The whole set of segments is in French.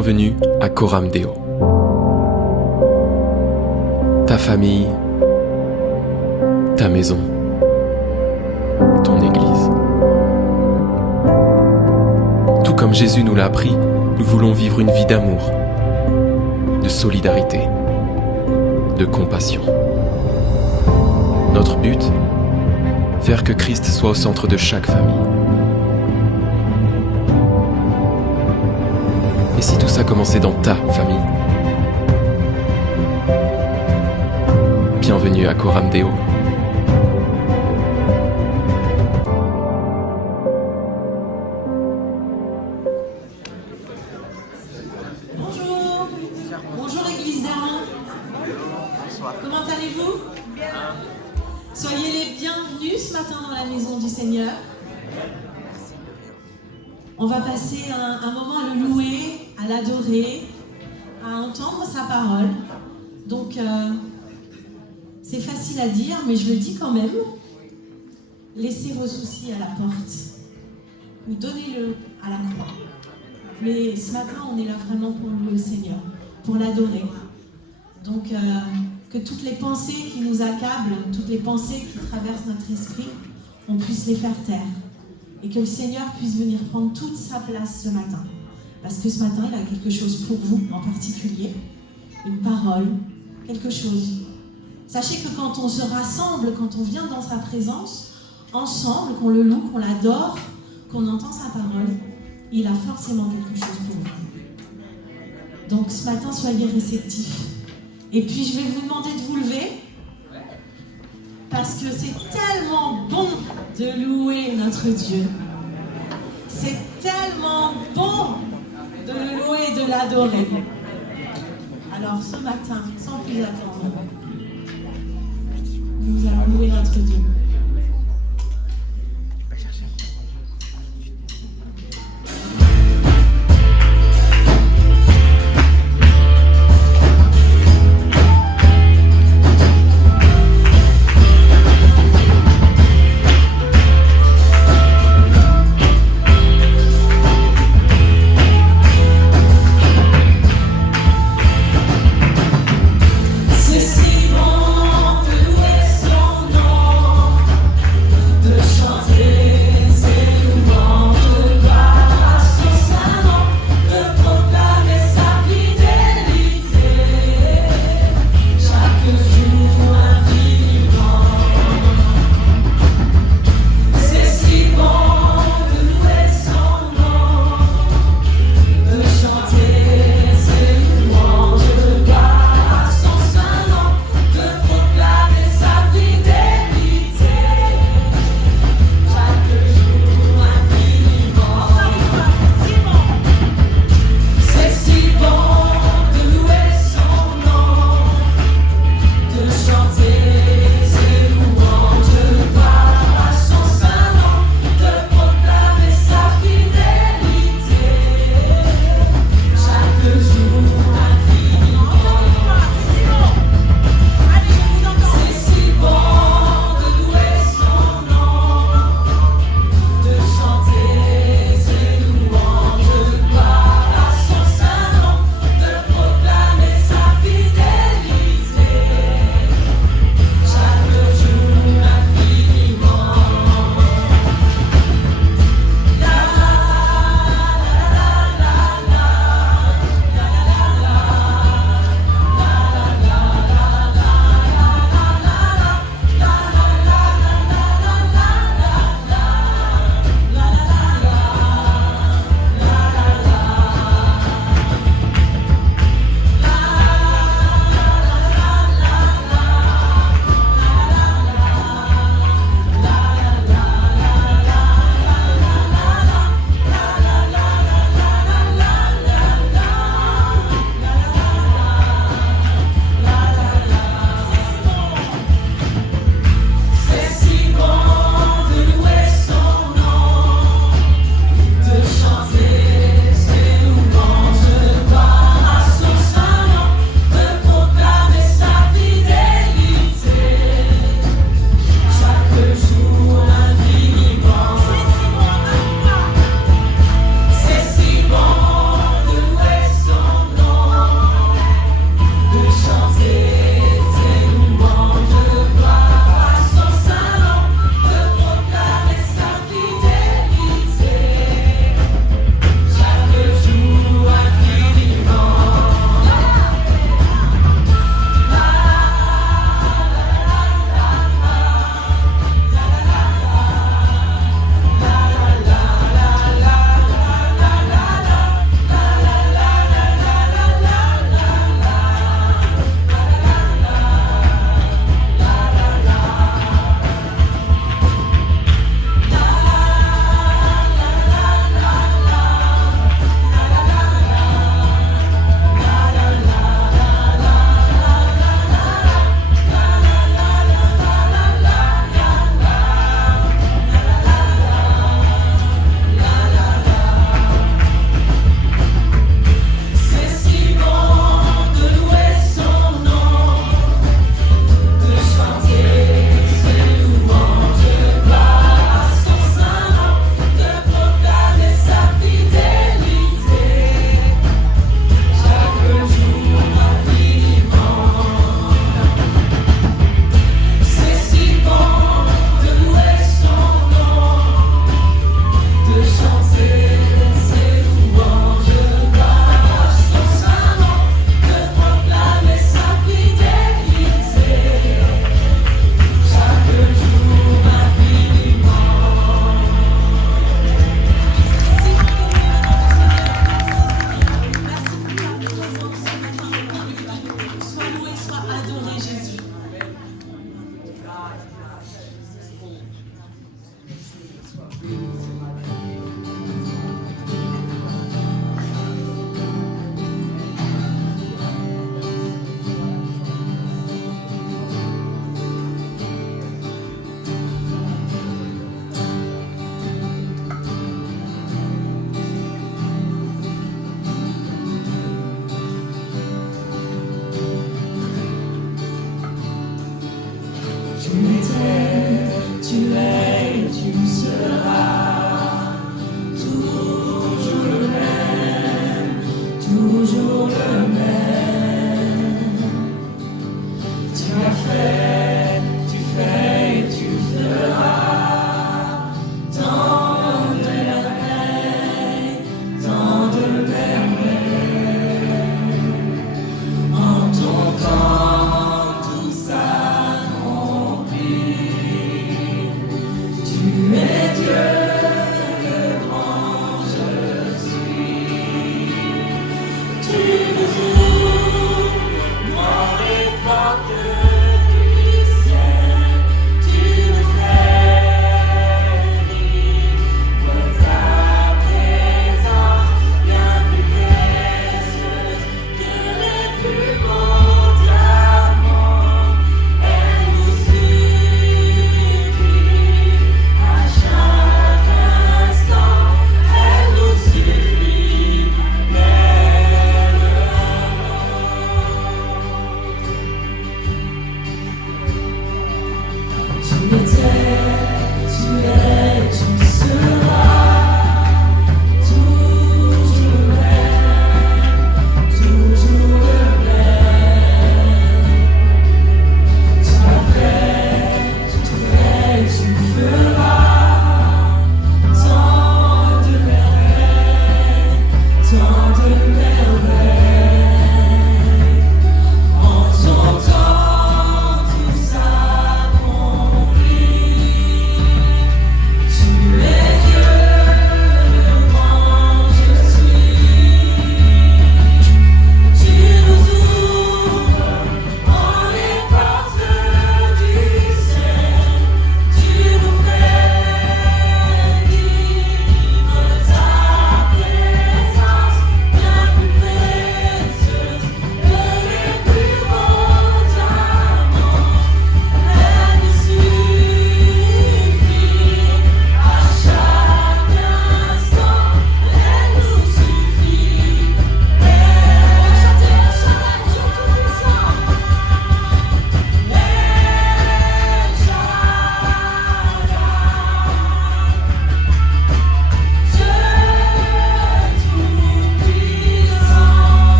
Bienvenue à Coram Deo. Ta famille, ta maison, ton église. Tout comme Jésus nous l'a appris, nous voulons vivre une vie d'amour, de solidarité, de compassion. Notre but, faire que Christ soit au centre de chaque famille. Et si tout ça commençait dans ta famille? Bienvenue à Coram Deo. Bonjour, bonjour l'église d'Ain. Comment allez-vous? Soyez les bienvenus ce matin dans la maison du Seigneur. On va passer un moment à le louer, à l'adorer, à entendre sa parole. Donc, c'est facile à dire, mais je le dis quand même. Laissez vos soucis à la porte ou donnez-le à la croix. Mais ce matin, on est là vraiment pour louer le Seigneur, pour l'adorer. Donc, que toutes les pensées qui nous accablent, toutes les pensées qui traversent notre esprit, on puisse les faire taire. Et que le Seigneur puisse venir prendre toute sa place ce matin. Parce que ce matin, il a quelque chose pour vous en particulier. Une parole, quelque chose. Sachez que quand on se rassemble, quand on vient dans sa présence, ensemble, qu'on le loue, qu'on l'adore, qu'on entend sa parole, il a forcément quelque chose pour vous. Donc ce matin, soyez réceptifs. Et puis je vais vous demander de vous lever. Parce que c'est tellement bon de louer notre Dieu. C'est tellement bon de le louer et de l'adorer. Alors ce matin, sans plus attendre, nous allons louer notre Dieu. C'est si bon de louer son nom. étais, tu es et tu seras toujours le même, toujours le même. Tu as fait, tu fais et tu feras tant de merveilles, tant de merveilles. En ton temps, tout s'accomplit. Tu es Dieu, le grand je suis. Tu nous ouvres dans les portes du ciel. Tu nous fais vivre ta présence bien plus précieuse que les plus beaux diamants. Elle nous suffit à chaque instant. Elle nous suffit pleinement. Tu étais, tu es, tu seras toujours le même, toujours le même. Tu as fait, tu fais, tu feras tant de merveilles, tant de merveilles. En ton temps, tout s'accomplit.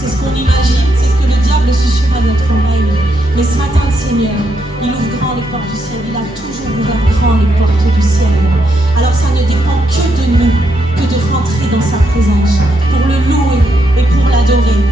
C'est ce qu'on imagine, c'est ce que le diable susurre à notre oreille. Mais ce matin, le Seigneur, il ouvre grand les portes du ciel. Il a toujours ouvert grand les portes du ciel. Alors ça ne dépend que de nous, que de rentrer dans sa présence, pour le louer et pour l'adorer.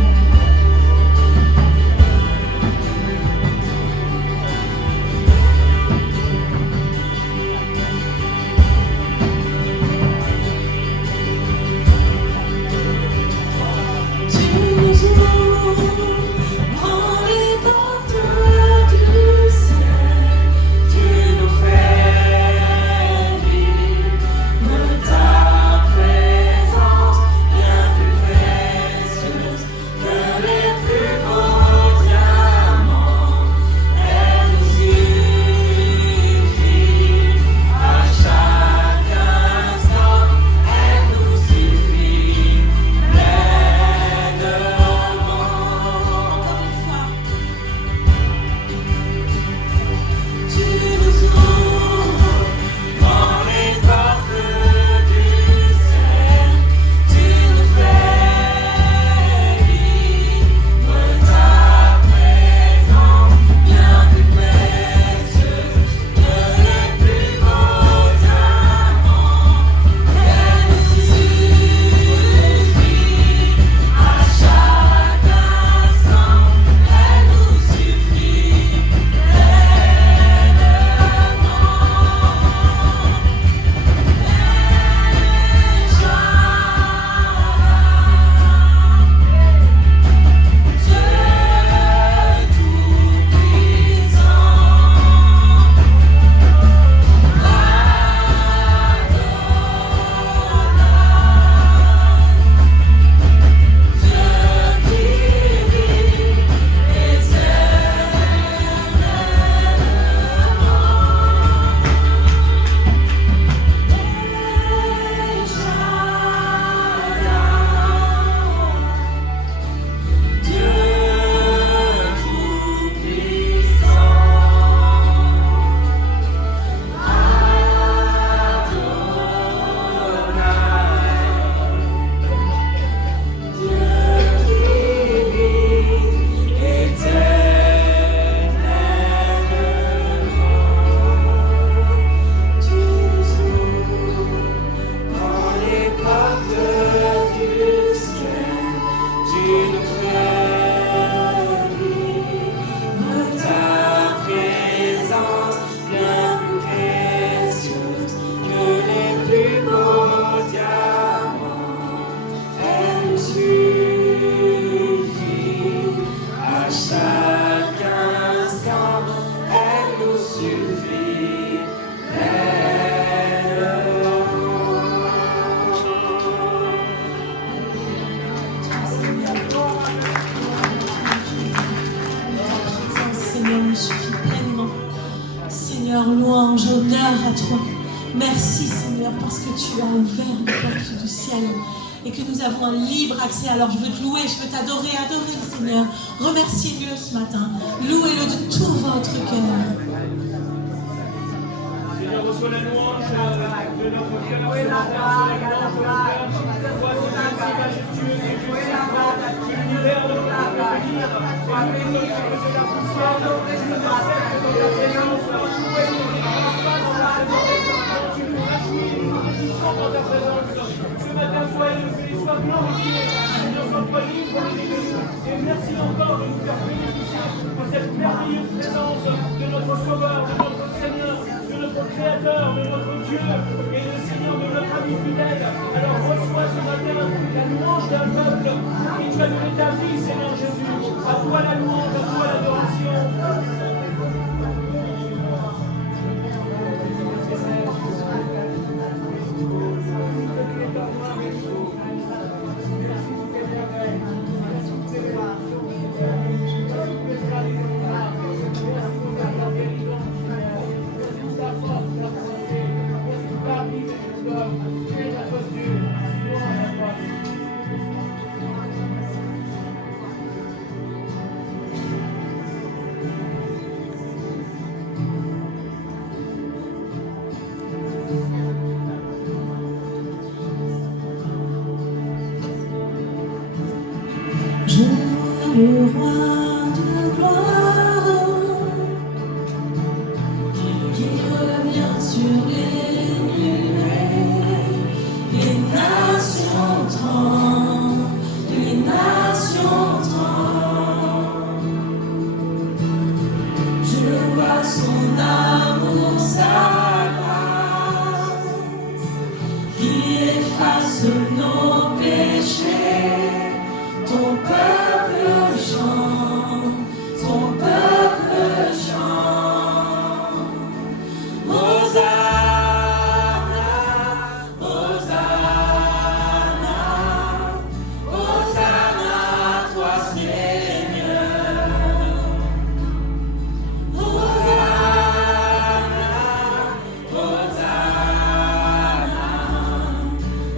Louange, honneur à toi. Merci Seigneur parce que tu as ouvert les portes du ciel et que nous avons un libre accès. Alors je veux te louer, je veux t'adorer, adorer Seigneur. Remerciez-le ce matin. Louez-le de tout votre cœur. Seigneur, reçois la louange de notre cœur. Voici si majestueux et juste que l'univers ne peut pas venir. Et nous nous sommes que la poussière, nous accepte dans ta présence. Tu nous réjouis, nous nous réjouissons dans ta présence. Ce matin, sois élevé, sois glorifié. Seigneur, sois libre de nous. Et merci encore de nous faire bénéficier de cette merveilleuse présence de notre Sauveur, de notre Seigneur, de notre Créateur, de notre Dieu et le Seigneur de notre ami fidèle. Alors reçois ce matin la louange d'un peuple qui tu as donné ta vie, Seigneur Jésus. À toi la louange, à toi l'adoration. le roi de gloire qui revient sur les nuées. Les nations tremblent, les nations tremblent. Je vois son amour, sa grâce qui efface nos péchés. Ton peuple chante, ton peuple chante. Hosanna, Hosanna, Hosanna à toi Seigneur. Hosanna, Hosanna,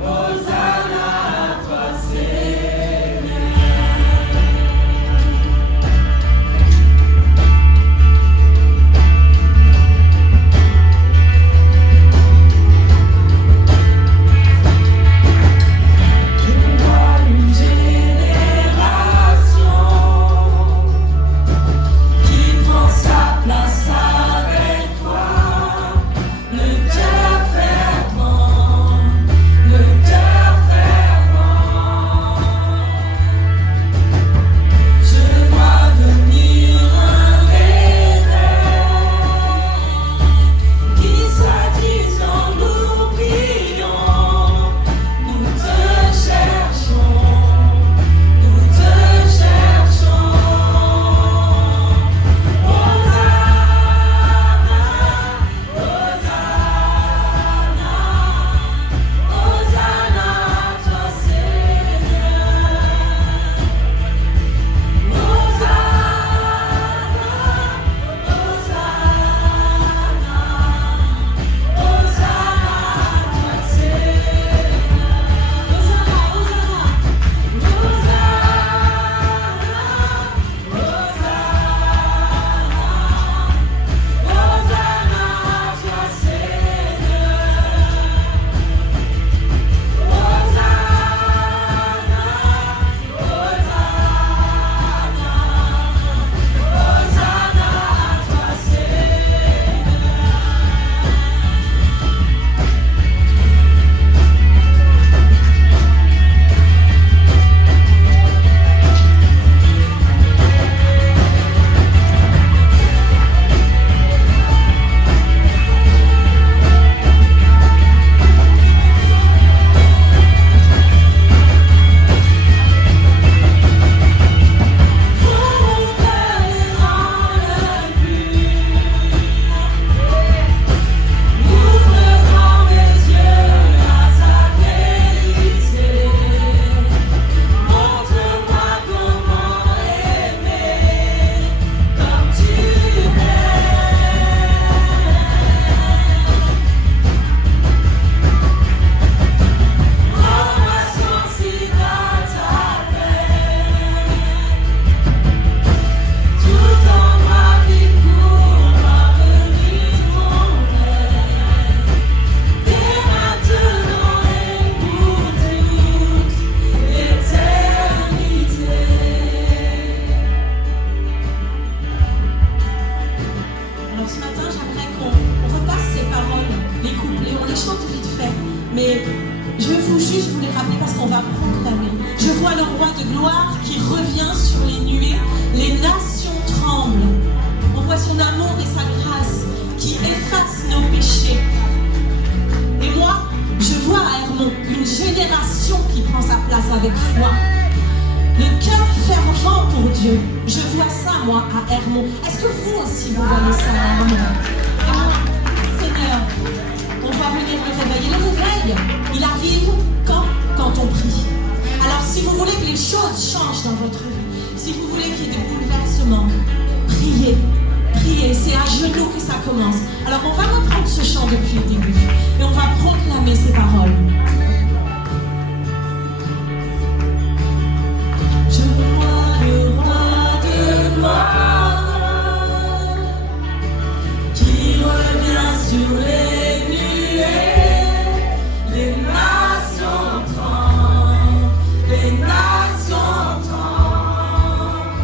Hosanna à toi Seigneur. Mais je veux juste vous les rappeler parce qu'on va proclamer. Je vois le roi de gloire qui revient sur les nuées. Les nations tremblent. On voit son amour et sa grâce qui effacent nos péchés. Et moi, je vois à Hermon une génération qui prend sa place avec foi. Le cœur fervent pour Dieu. Je vois ça, moi, à Hermon. Est-ce que vous aussi, vous voyez ça à Hermon? Seigneur, on va venir le réveiller. Le réveil, il arrive quand on prie. Alors, si vous voulez que les choses changent dans votre vie, si vous voulez qu'il y ait des bouleversements, priez. Priez, c'est à genoux que ça commence. Alors, on va reprendre ce chant depuis le début et on va proclamer ces paroles. Je vois le roi de gloire qui revient sur les nuées. Les nations tremblent, les nations tremblent.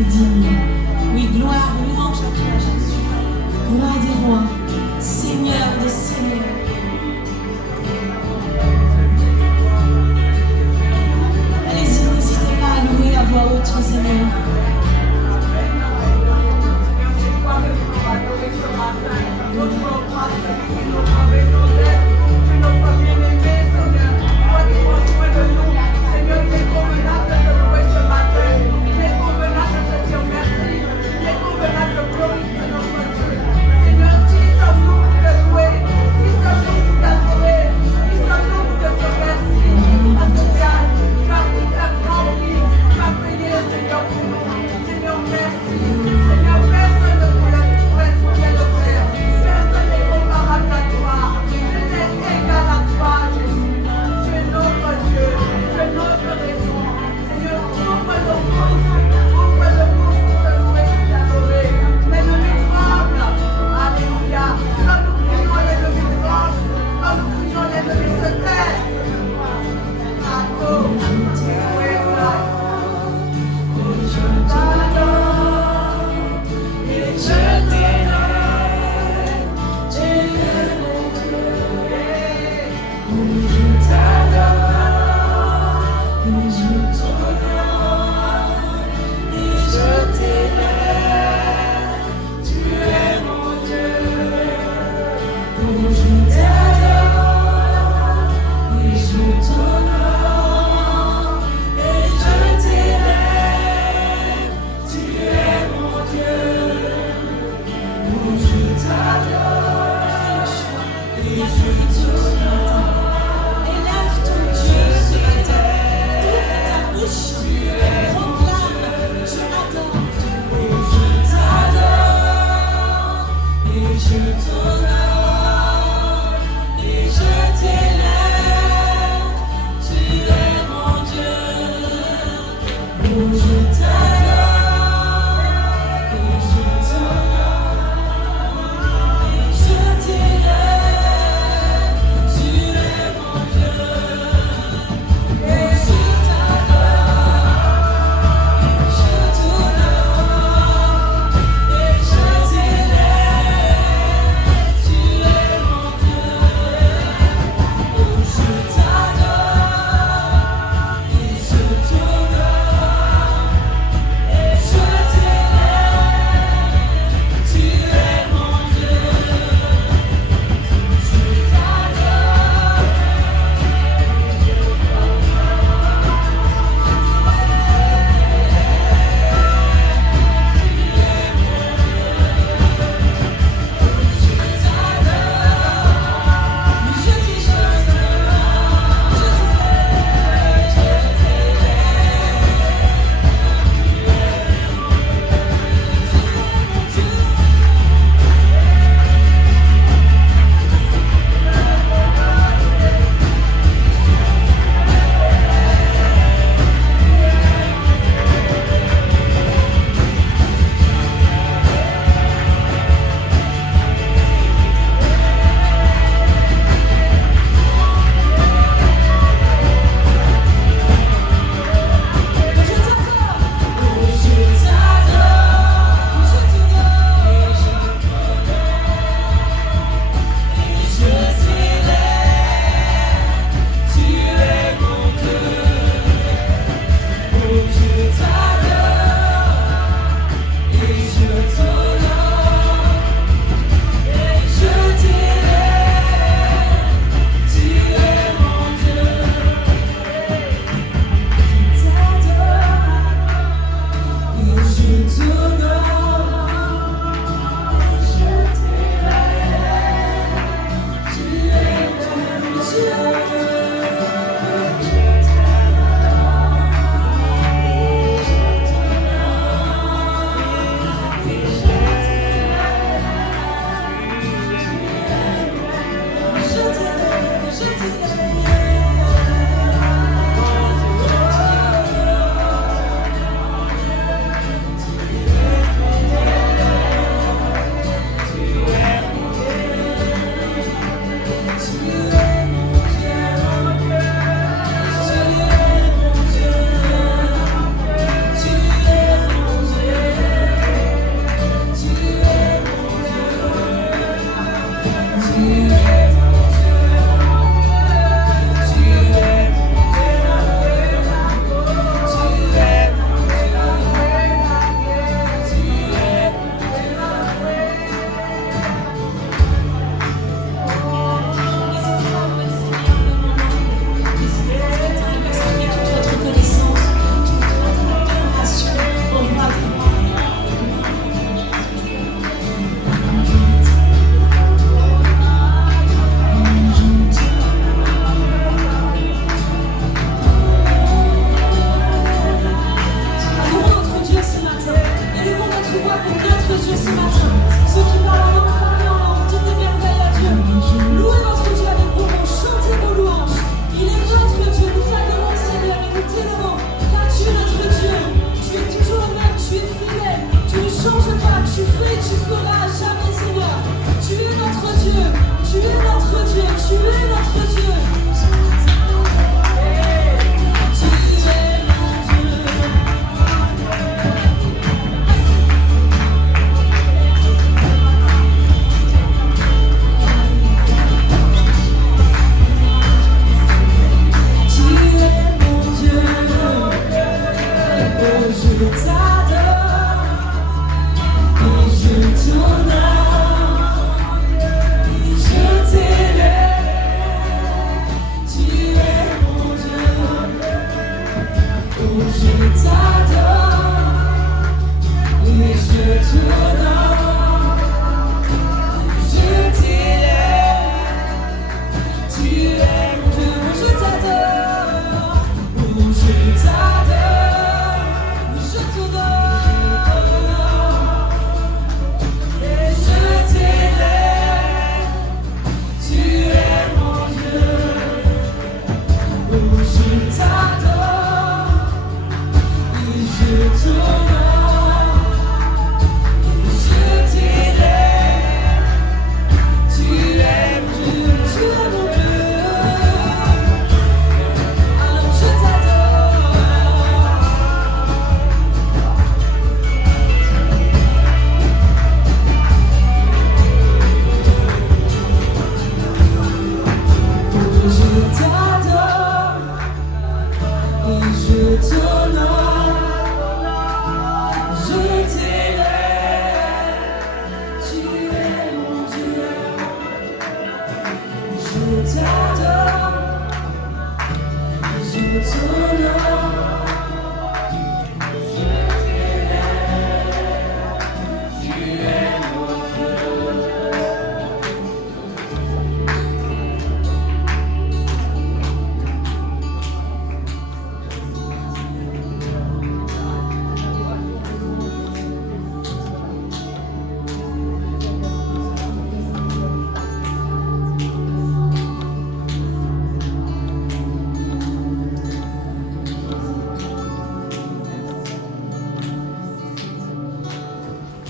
est digne. Oui, gloire, louange à toi, Jésus. Roi des rois, Seigneur des seigneurs. Allez-y, n'hésitez pas à louer à voix haute le Seigneur. Seigneur,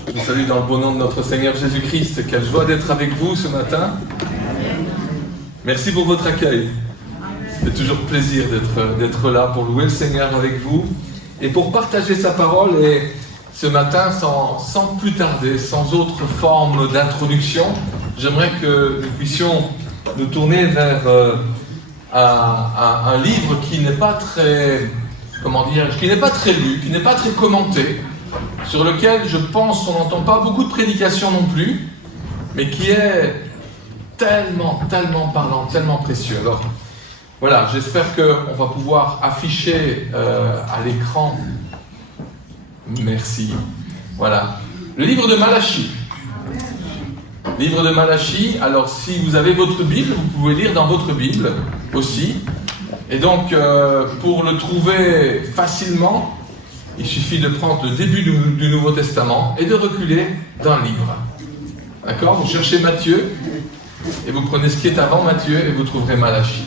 Je vous salue dans le beau nom de notre Seigneur Jésus-Christ. Quelle joie d'être avec vous ce matin. Merci pour votre accueil. C'est toujours plaisir d'être là pour louer le Seigneur avec vous et pour partager sa parole. Et ce matin, sans plus tarder, sans autre forme d'introduction, j'aimerais que nous puissions nous tourner vers un livre qui n'est pas très, qui n'est pas très lu, qui n'est pas très commenté, sur lequel je pense qu'on n'entend pas beaucoup de prédications non plus, mais qui est tellement parlant, tellement précieux. Alors, voilà, j'espère qu'on va pouvoir afficher à l'écran. Merci. Voilà. Le livre de Malachie. Livre de Malachie. Alors, si vous avez votre Bible, vous pouvez lire dans votre Bible aussi. Et donc, pour le trouver facilement, il suffit de prendre le début du Nouveau Testament et de reculer d'un livre. D'accord ? Vous cherchez Matthieu et vous prenez ce qui est avant Matthieu et vous trouverez Malachie.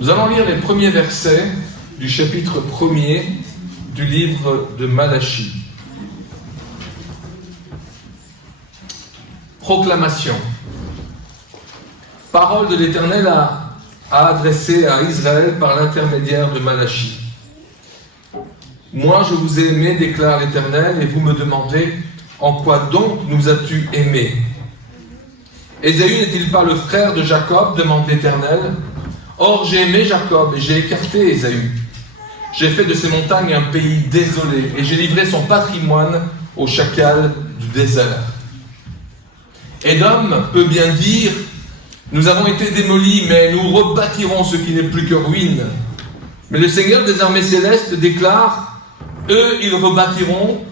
Nous allons lire les premiers versets du chapitre 1er du livre de Malachie. Proclamation. Parole de l'Éternel à adresser à Israël par l'intermédiaire de Malachie. Moi je vous ai aimé, déclare l'Éternel, et vous me demandez, en quoi donc nous as-tu aimés ? Ésaü n'est-il pas le frère de Jacob ? Demande l'Éternel. Or j'ai aimé Jacob et j'ai écarté Ésaü. J'ai fait de ces montagnes un pays désolé et j'ai livré son patrimoine aux chacals du désert. Édom peut bien dire, nous avons été démolis, mais nous rebâtirons ce qui n'est plus que ruine. Mais le Seigneur des armées célestes déclare, eux ils rebâtiront,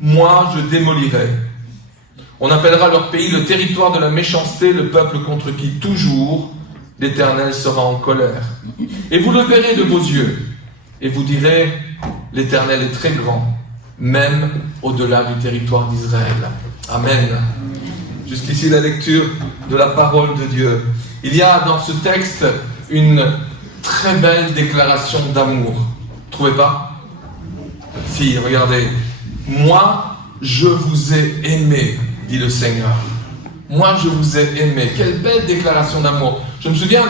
moi je démolirai. On appellera leur pays le territoire de la méchanceté, le peuple contre qui toujours l'Éternel sera en colère. Et vous le verrez de vos yeux, et vous direz, l'Éternel est très grand, même au-delà du territoire d'Israël. Amen. Jusqu'ici la lecture de la parole de Dieu. Il y a dans ce texte une très belle déclaration d'amour. Trouvez pas ? Si, regardez. Moi, je vous ai aimé, dit le Seigneur. Moi, je vous ai aimé. Quelle belle déclaration d'amour. Je me souviens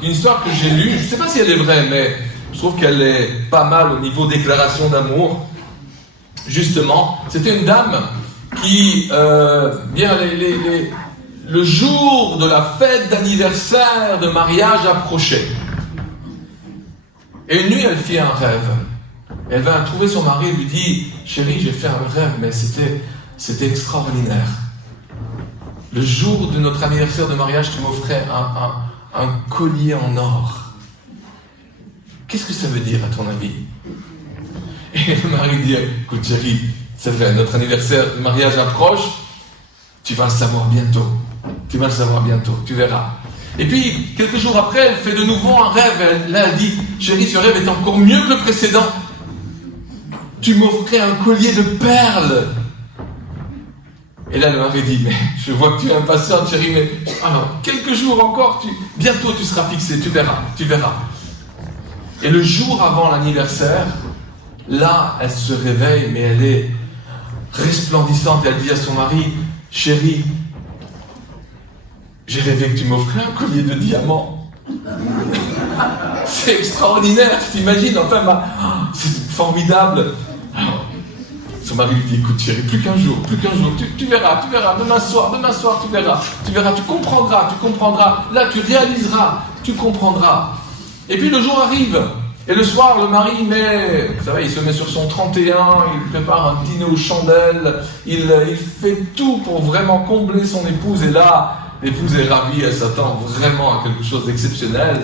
d'une histoire que j'ai lue. Je ne sais pas si elle est vraie, mais je trouve qu'elle est pas mal au niveau déclaration d'amour. Justement, c'était une dame qui, le jour de la fête d'anniversaire, de mariage approchait. Et une nuit, elle fit un rêve. Elle va trouver son mari et lui dit, chérie, j'ai fait un rêve, mais c'était extraordinaire. Le jour de notre anniversaire de mariage, tu m'offrais un collier en or. Qu'est-ce que ça veut dire, à ton avis ? Et le mari dit, écoute chérie, c'est vrai, notre anniversaire de mariage approche, tu vas le savoir bientôt. Tu vas le savoir bientôt, tu verras. Et puis, quelques jours après, elle fait de nouveau un rêve. Elle dit, chérie, ce rêve est encore mieux que le précédent. Tu m'offrais un collier de perles. Et là, le mari dit, mais je vois que tu es impatiente, chérie, mais alors, quelques jours encore, bientôt tu seras fixé, tu verras. Et le jour avant l'anniversaire, là, elle se réveille, mais elle est resplendissante, et elle dit à son mari, chérie, j'ai rêvé que tu m'offrais un collier de diamants. C'est extraordinaire, tu t'imagines, enfin, c'est formidable. Alors, son mari lui dit, écoute chérie, plus qu'un jour, tu verras, demain soir, tu verras, tu comprendras, là tu réaliseras, tu comprendras. Et puis le jour arrive, et le soir, le mari il se met sur son 31, il prépare un dîner aux chandelles, il fait tout pour vraiment combler son épouse, et là, l'épouse est ravie, elle s'attend vraiment à quelque chose d'exceptionnel.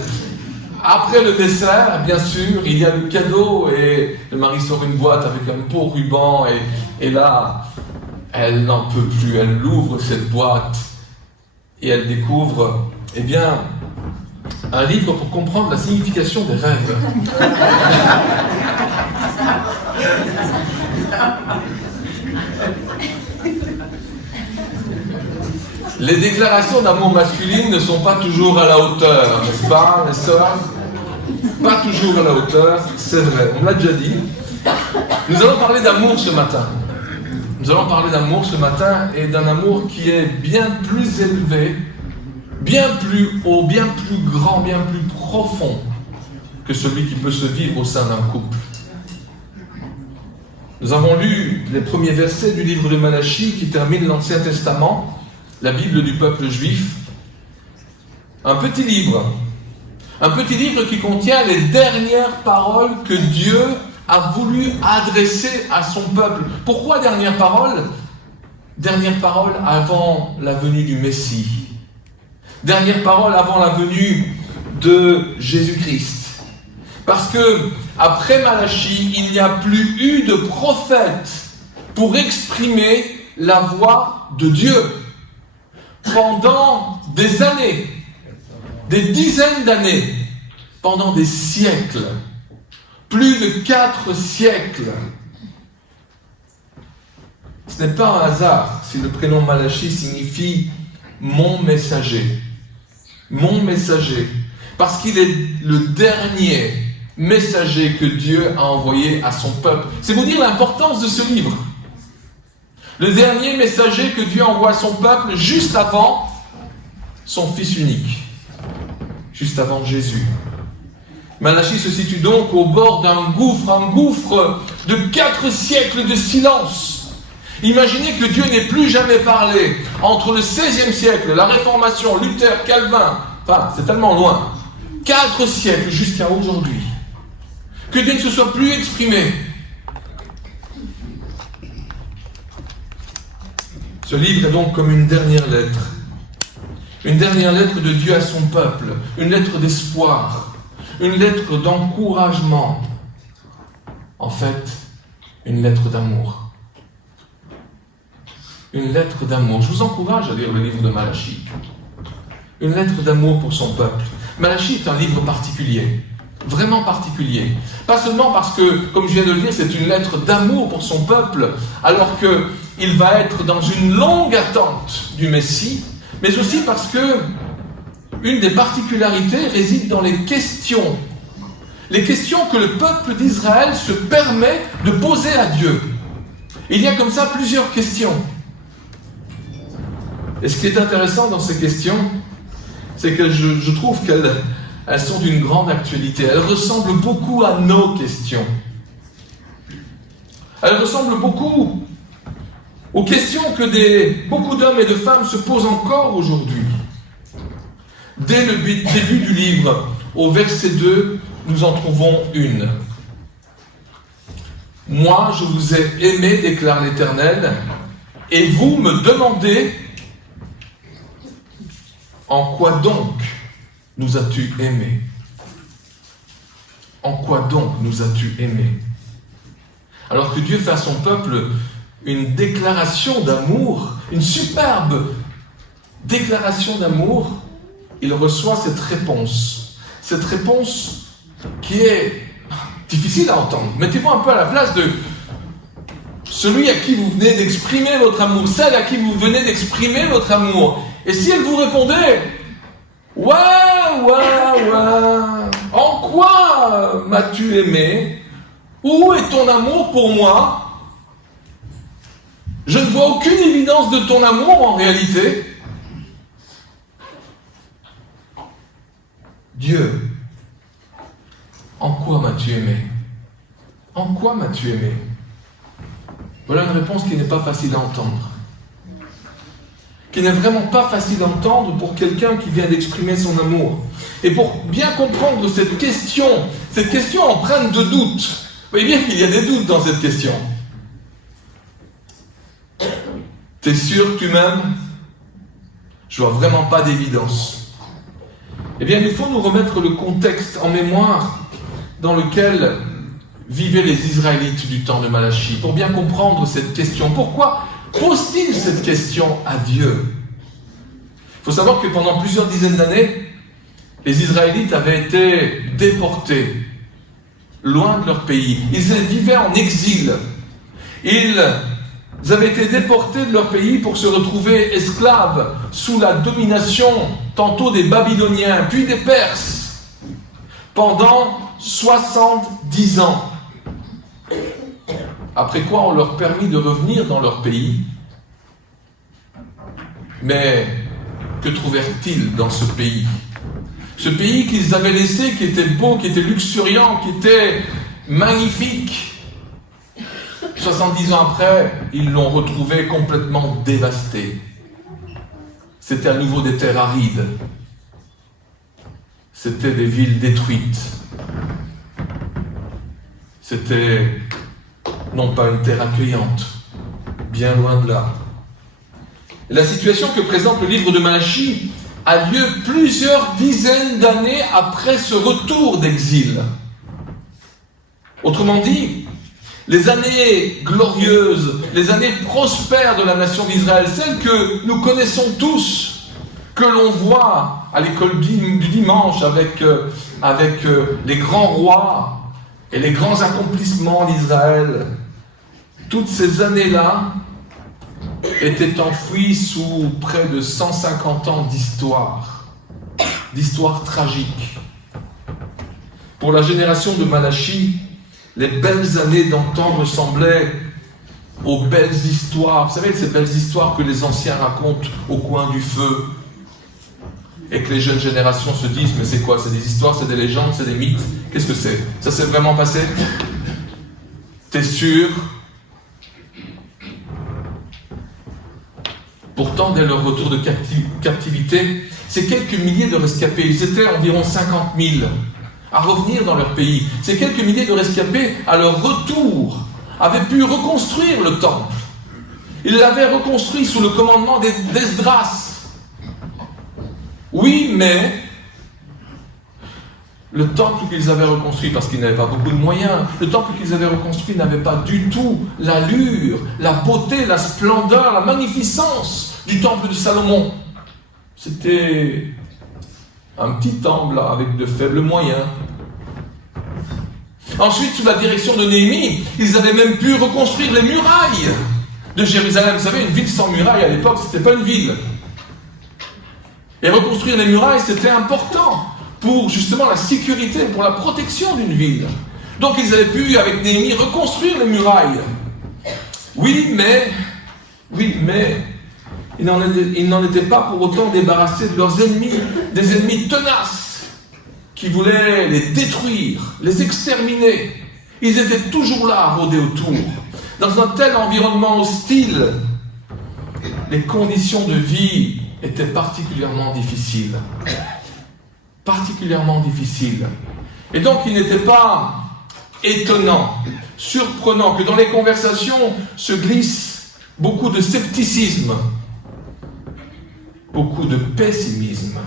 Après le dessert, bien sûr, il y a le cadeau, et le mari sort une boîte avec un beau ruban, et là, elle n'en peut plus, elle ouvre cette boîte, et elle découvre, un livre pour comprendre la signification des rêves. Les déclarations d'amour masculine ne sont pas toujours à la hauteur, n'est-ce pas, les sœurs ? Pas toujours à la hauteur, c'est vrai, on l'a déjà dit. Nous allons parler d'amour ce matin. Nous allons parler d'amour ce matin et d'un amour qui est bien plus élevé, bien plus haut, bien plus grand, bien plus profond que celui qui peut se vivre au sein d'un couple. Nous avons lu les premiers versets du livre de Malachie qui termine l'Ancien Testament, la Bible du peuple juif. Un petit livre qui contient les dernières paroles que Dieu a voulu adresser à son peuple. Pourquoi dernières paroles? Dernières paroles avant la venue du Messie. Dernières paroles avant la venue de Jésus-Christ. Parce que, après Malachie, il n'y a plus eu de prophète pour exprimer la voix de Dieu. Pendant des années, des dizaines d'années, pendant des siècles, plus de 4 siècles. Ce n'est pas un hasard si le prénom Malachie signifie « mon messager ». Mon messager. Parce qu'il est le dernier messager que Dieu a envoyé à son peuple. C'est vous dire l'importance de ce livre. Le dernier messager que Dieu envoie à son peuple juste avant son Fils unique. Juste avant Jésus. Malachie se situe donc au bord d'un gouffre, un gouffre de 4 siècles de silence. Imaginez que Dieu n'ait plus jamais parlé entre le XVIe siècle, la Réformation, Luther, Calvin, enfin c'est tellement loin, 4 siècles jusqu'à aujourd'hui. Que Dieu ne se soit plus exprimé. Ce livre est donc comme une dernière lettre. Une dernière lettre de Dieu à son peuple, une lettre d'espoir, une lettre d'encouragement. En fait, une lettre d'amour. Une lettre d'amour. Je vous encourage à lire le livre de Malachie. Une lettre d'amour pour son peuple. Malachie est un livre particulier, vraiment particulier. Pas seulement parce que, comme je viens de le dire, c'est une lettre d'amour pour son peuple, alors qu'il va être dans une longue attente du Messie, mais aussi parce que une des particularités réside dans les questions que le peuple d'Israël se permet de poser à Dieu. Il y a comme ça plusieurs questions. Et ce qui est intéressant dans ces questions, c'est que je trouve qu'elles sont d'une grande actualité. Elles ressemblent beaucoup à nos questions. Elles ressemblent beaucoup aux questions que beaucoup d'hommes et de femmes se posent encore aujourd'hui. Dès le début du livre, au verset 2, nous en trouvons une. « Moi, je vous ai aimé, déclare l'Éternel, et vous me demandez, en quoi donc nous as-tu aimé? En quoi donc nous as-tu aimé ?» Alors que Dieu fait à son peuple une déclaration d'amour, une superbe déclaration d'amour, il reçoit cette réponse qui est difficile à entendre. Mettez-vous un peu à la place de celui à qui vous venez d'exprimer votre amour, celle à qui vous venez d'exprimer votre amour. Et si elle vous répondait « Ouais, en quoi m'as-tu aimé? Où est ton amour pour moi? Je ne vois aucune évidence de ton amour en réalité. » Dieu, en quoi m'as-tu aimé? En quoi m'as-tu aimé? Voilà une réponse qui n'est pas facile à entendre. Qui n'est vraiment pas facile à entendre pour quelqu'un qui vient d'exprimer son amour. Et pour bien comprendre cette question empreinte de doute, vous voyez bien qu'il y a des doutes dans cette question. T'es sûr que tu m'aimes? Je vois vraiment pas d'évidence. Eh bien, il faut nous remettre le contexte en mémoire dans lequel vivaient les Israélites du temps de Malachie, pour bien comprendre cette question. Pourquoi pose-t-il cette question à Dieu? Il faut savoir que pendant plusieurs dizaines d'années, les Israélites avaient été déportés, loin de leur pays. Ils vivaient en exil. Ils avaient été déportés de leur pays pour se retrouver esclaves sous la domination tantôt des Babyloniens, puis des Perses, pendant 70 ans. après quoi on leur permit de revenir dans leur pays. Mais que trouvèrent-ils dans ce pays? Ce pays qu'ils avaient laissé, qui était beau, qui était luxuriant, qui était magnifique. 70 ans après, ils l'ont retrouvé complètement dévasté. C'était à nouveau des terres arides. C'était des villes détruites. C'était non pas une terre accueillante, bien loin de là. La situation que présente le livre de Malachie a lieu plusieurs dizaines d'années après ce retour d'exil. Autrement dit, les années glorieuses, les années prospères de la nation d'Israël, celles que nous connaissons tous, que l'on voit à l'école du dimanche avec les grands rois et les grands accomplissements d'Israël, toutes ces années-là étaient enfouies sous près de 150 ans d'histoire tragique. Pour la génération de Malachie, les belles années d'antan ressemblaient aux belles histoires. Vous savez, ces belles histoires que les anciens racontent au coin du feu et que les jeunes générations se disent, mais c'est quoi? C'est des histoires, c'est des légendes, c'est des mythes? Qu'est-ce que c'est? Ça s'est vraiment passé? T'es sûr? Pourtant, dès leur retour de captivité, ces quelques milliers de rescapés, ils étaient environ 50 000 à revenir dans leur pays. Ces quelques milliers de rescapés, à leur retour, avaient pu reconstruire le temple. Ils l'avaient reconstruit sous le commandement d'Esdras. Oui, mais le temple qu'ils avaient reconstruit, parce qu'ils n'avaient pas beaucoup de moyens, le temple qu'ils avaient reconstruit n'avait pas du tout l'allure, la beauté, la splendeur, la magnificence du temple de Salomon. C'était un petit temple là, avec de faibles moyens. Ensuite, sous la direction de Néhémie, ils avaient même pu reconstruire les murailles de Jérusalem. Vous savez, une ville sans murailles à l'époque, c'était pas une ville. Et reconstruire les murailles, c'était important pour justement la sécurité, pour la protection d'une ville. Donc ils avaient pu, avec Néhémie, reconstruire les murailles. Oui, mais ils n'en étaient pas pour autant débarrassés de leurs ennemis, des ennemis tenaces, qui voulaient les détruire, les exterminer. Ils étaient toujours là à rôder autour. Dans un tel environnement hostile, les conditions de vie étaient particulièrement difficiles. Particulièrement difficiles. Et donc il n'était pas étonnant, surprenant que dans les conversations se glisse beaucoup de scepticisme, beaucoup de pessimisme.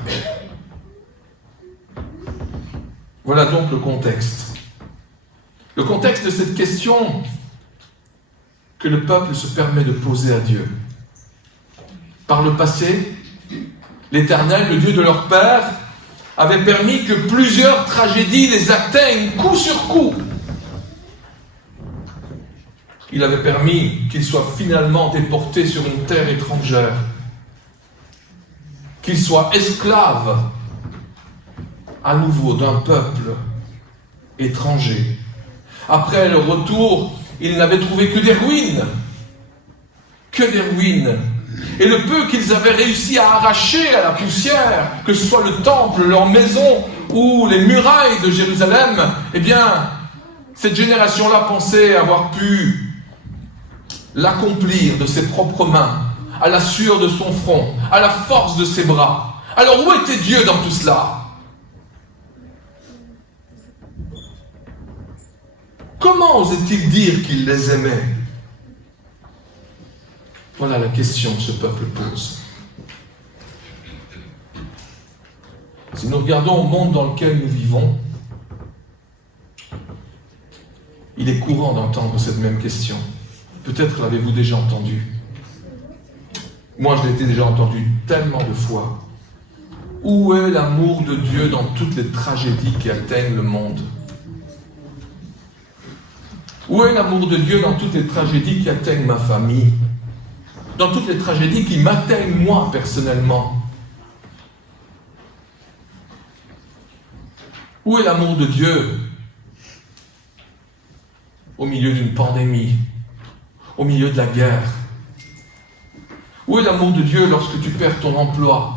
Voilà donc le contexte. Le contexte de cette question que le peuple se permet de poser à Dieu. Par le passé, l'Éternel, le Dieu de leur père, avait permis que plusieurs tragédies les atteignent coup sur coup. Il avait permis qu'ils soient finalement déportés sur une terre étrangère, qu'ils soient esclaves à nouveau d'un peuple étranger. Après le retour, ils n'avaient trouvé que des ruines. Que des ruines. Et le peu qu'ils avaient réussi à arracher à la poussière, que ce soit le temple, leur maison ou les murailles de Jérusalem, eh bien, cette génération-là pensait avoir pu l'accomplir de ses propres mains, à la sueur de son front, à la force de ses bras. Alors où était Dieu dans tout cela? Comment osait-il dire qu'il les aimait? Voilà la question que ce peuple pose. Si nous regardons au monde dans lequel nous vivons, il est courant d'entendre cette même question. Peut-être l'avez-vous déjà entendu. Moi, je l'ai déjà entendu tellement de fois. Où est l'amour de Dieu dans toutes les tragédies qui atteignent le monde? Où est l'amour de Dieu dans toutes les tragédies qui atteignent ma famille? Dans toutes les tragédies qui m'atteignent moi personnellement? Où est l'amour de Dieu au milieu d'une pandémie, au milieu de la guerre? Où est l'amour de Dieu lorsque tu perds ton emploi?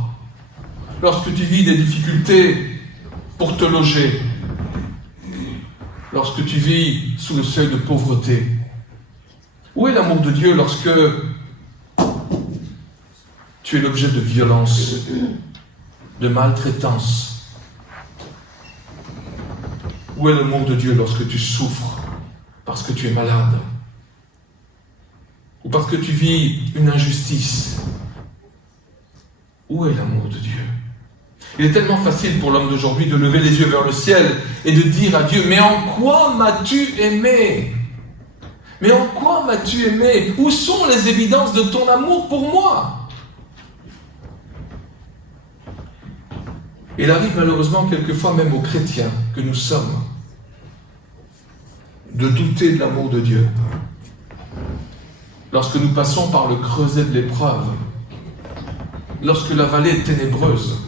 Lorsque tu vis des difficultés pour te loger? Lorsque tu vis sous le seuil de pauvreté? Où est l'amour de Dieu lorsque tu es l'objet de violence, de maltraitance? Où est l'amour de Dieu lorsque tu souffres parce que tu es malade? Ou parce que tu vis une injustice? Où est l'amour de Dieu? Il est tellement facile pour l'homme d'aujourd'hui de lever les yeux vers le ciel et de dire à Dieu, mais en quoi m'as-tu aimé? Mais en quoi m'as-tu aimé? Où sont les évidences de ton amour pour moi? Il arrive malheureusement quelquefois même aux chrétiens que nous sommes de douter de l'amour de Dieu. Lorsque nous passons par le creuset de l'épreuve, lorsque la vallée est ténébreuse,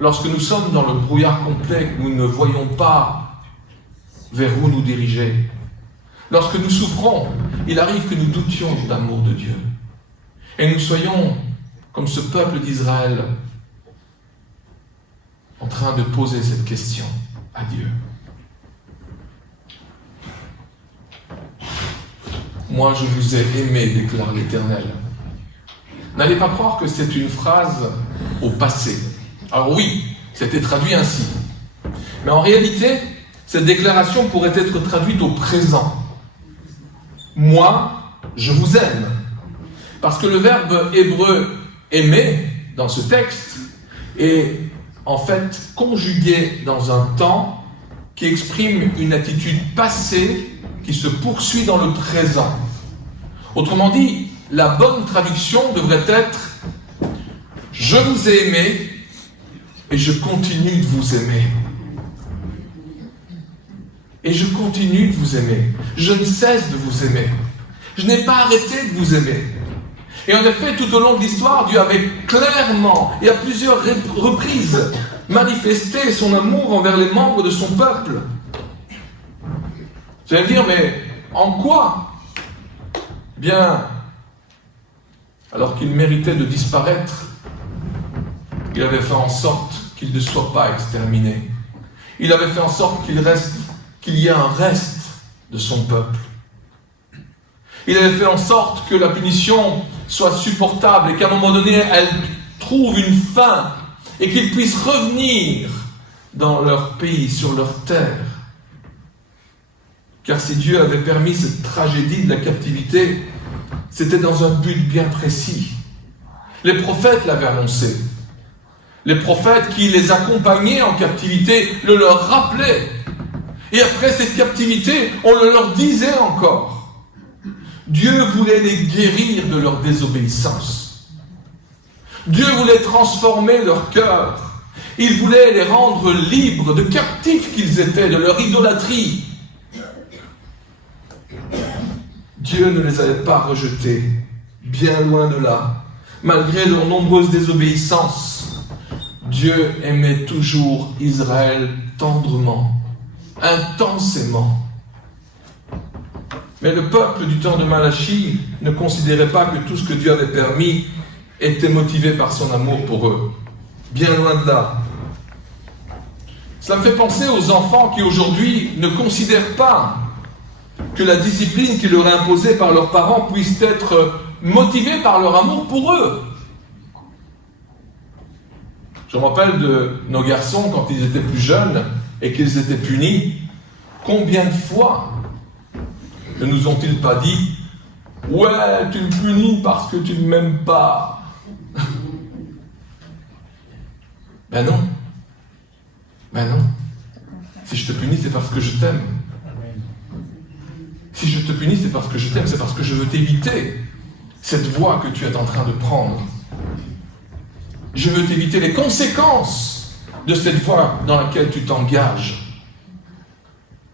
lorsque nous sommes dans le brouillard complet, que nous ne voyons pas vers où nous diriger, lorsque nous souffrons, il arrive que nous doutions de l'amour de Dieu. Et nous soyons, comme ce peuple d'Israël, en train de poser cette question à Dieu. Moi, je vous ai aimé, déclare l'Éternel. N'allez pas croire que c'est une phrase au passé. Alors oui, c'était traduit ainsi. Mais en réalité, cette déclaration pourrait être traduite au présent. Moi, je vous aime. Parce que le verbe hébreu « aimer » dans ce texte est en fait conjugué dans un temps qui exprime une attitude passée qui se poursuit dans le présent. Autrement dit, la bonne traduction devrait être « Je vous ai aimé et je continue de vous aimer. » Et je continue de vous aimer. Je ne cesse de vous aimer. Je n'ai pas arrêté de vous aimer. Et en effet, tout au long de l'histoire, Dieu avait clairement et à plusieurs reprises manifesté son amour envers les membres de son peuple. Vous allez me dire, mais en quoi? Eh bien, alors qu'il méritait de disparaître, il avait fait en sorte qu'il ne soit pas exterminé. Il avait fait en sorte qu'il y ait un reste de son peuple. Il avait fait en sorte que la punition soit supportable et qu'à un moment donné, elle trouve une fin et qu'ils puissent revenir dans leur pays, sur leur terre. Car si Dieu avait permis cette tragédie de la captivité, c'était dans un but bien précis. Les prophètes l'avaient annoncé. Les prophètes qui les accompagnaient en captivité le leur rappelaient. Et après cette captivité, on le leur disait encore. Dieu voulait les guérir de leur désobéissance. Dieu voulait transformer leur cœur. Il voulait les rendre libres de captifs qu'ils étaient, de leur idolâtrie. Dieu ne les avait pas rejetés, bien loin de là. Malgré leurs nombreuses désobéissances, Dieu aimait toujours Israël tendrement, intensément. Mais le peuple du temps de Malachie ne considérait pas que tout ce que Dieu avait permis était motivé par son amour pour eux. Bien loin de là. Cela me fait penser aux enfants qui aujourd'hui ne considèrent pas que la discipline qui leur est imposée par leurs parents puisse être motivée par leur amour pour eux. Je me rappelle de nos garçons quand ils étaient plus jeunes et qu'ils étaient punis. Combien de fois ne nous ont-ils pas dit « Ouais, tu me punis parce que tu ne m'aimes pas. » Ben non. Ben non. Si je te punis, c'est parce que je t'aime. Si je te punis, c'est parce que je t'aime, c'est parce que je veux t'éviter cette voie que tu es en train de prendre. Je veux t'éviter les conséquences de cette voie dans laquelle tu t'engages.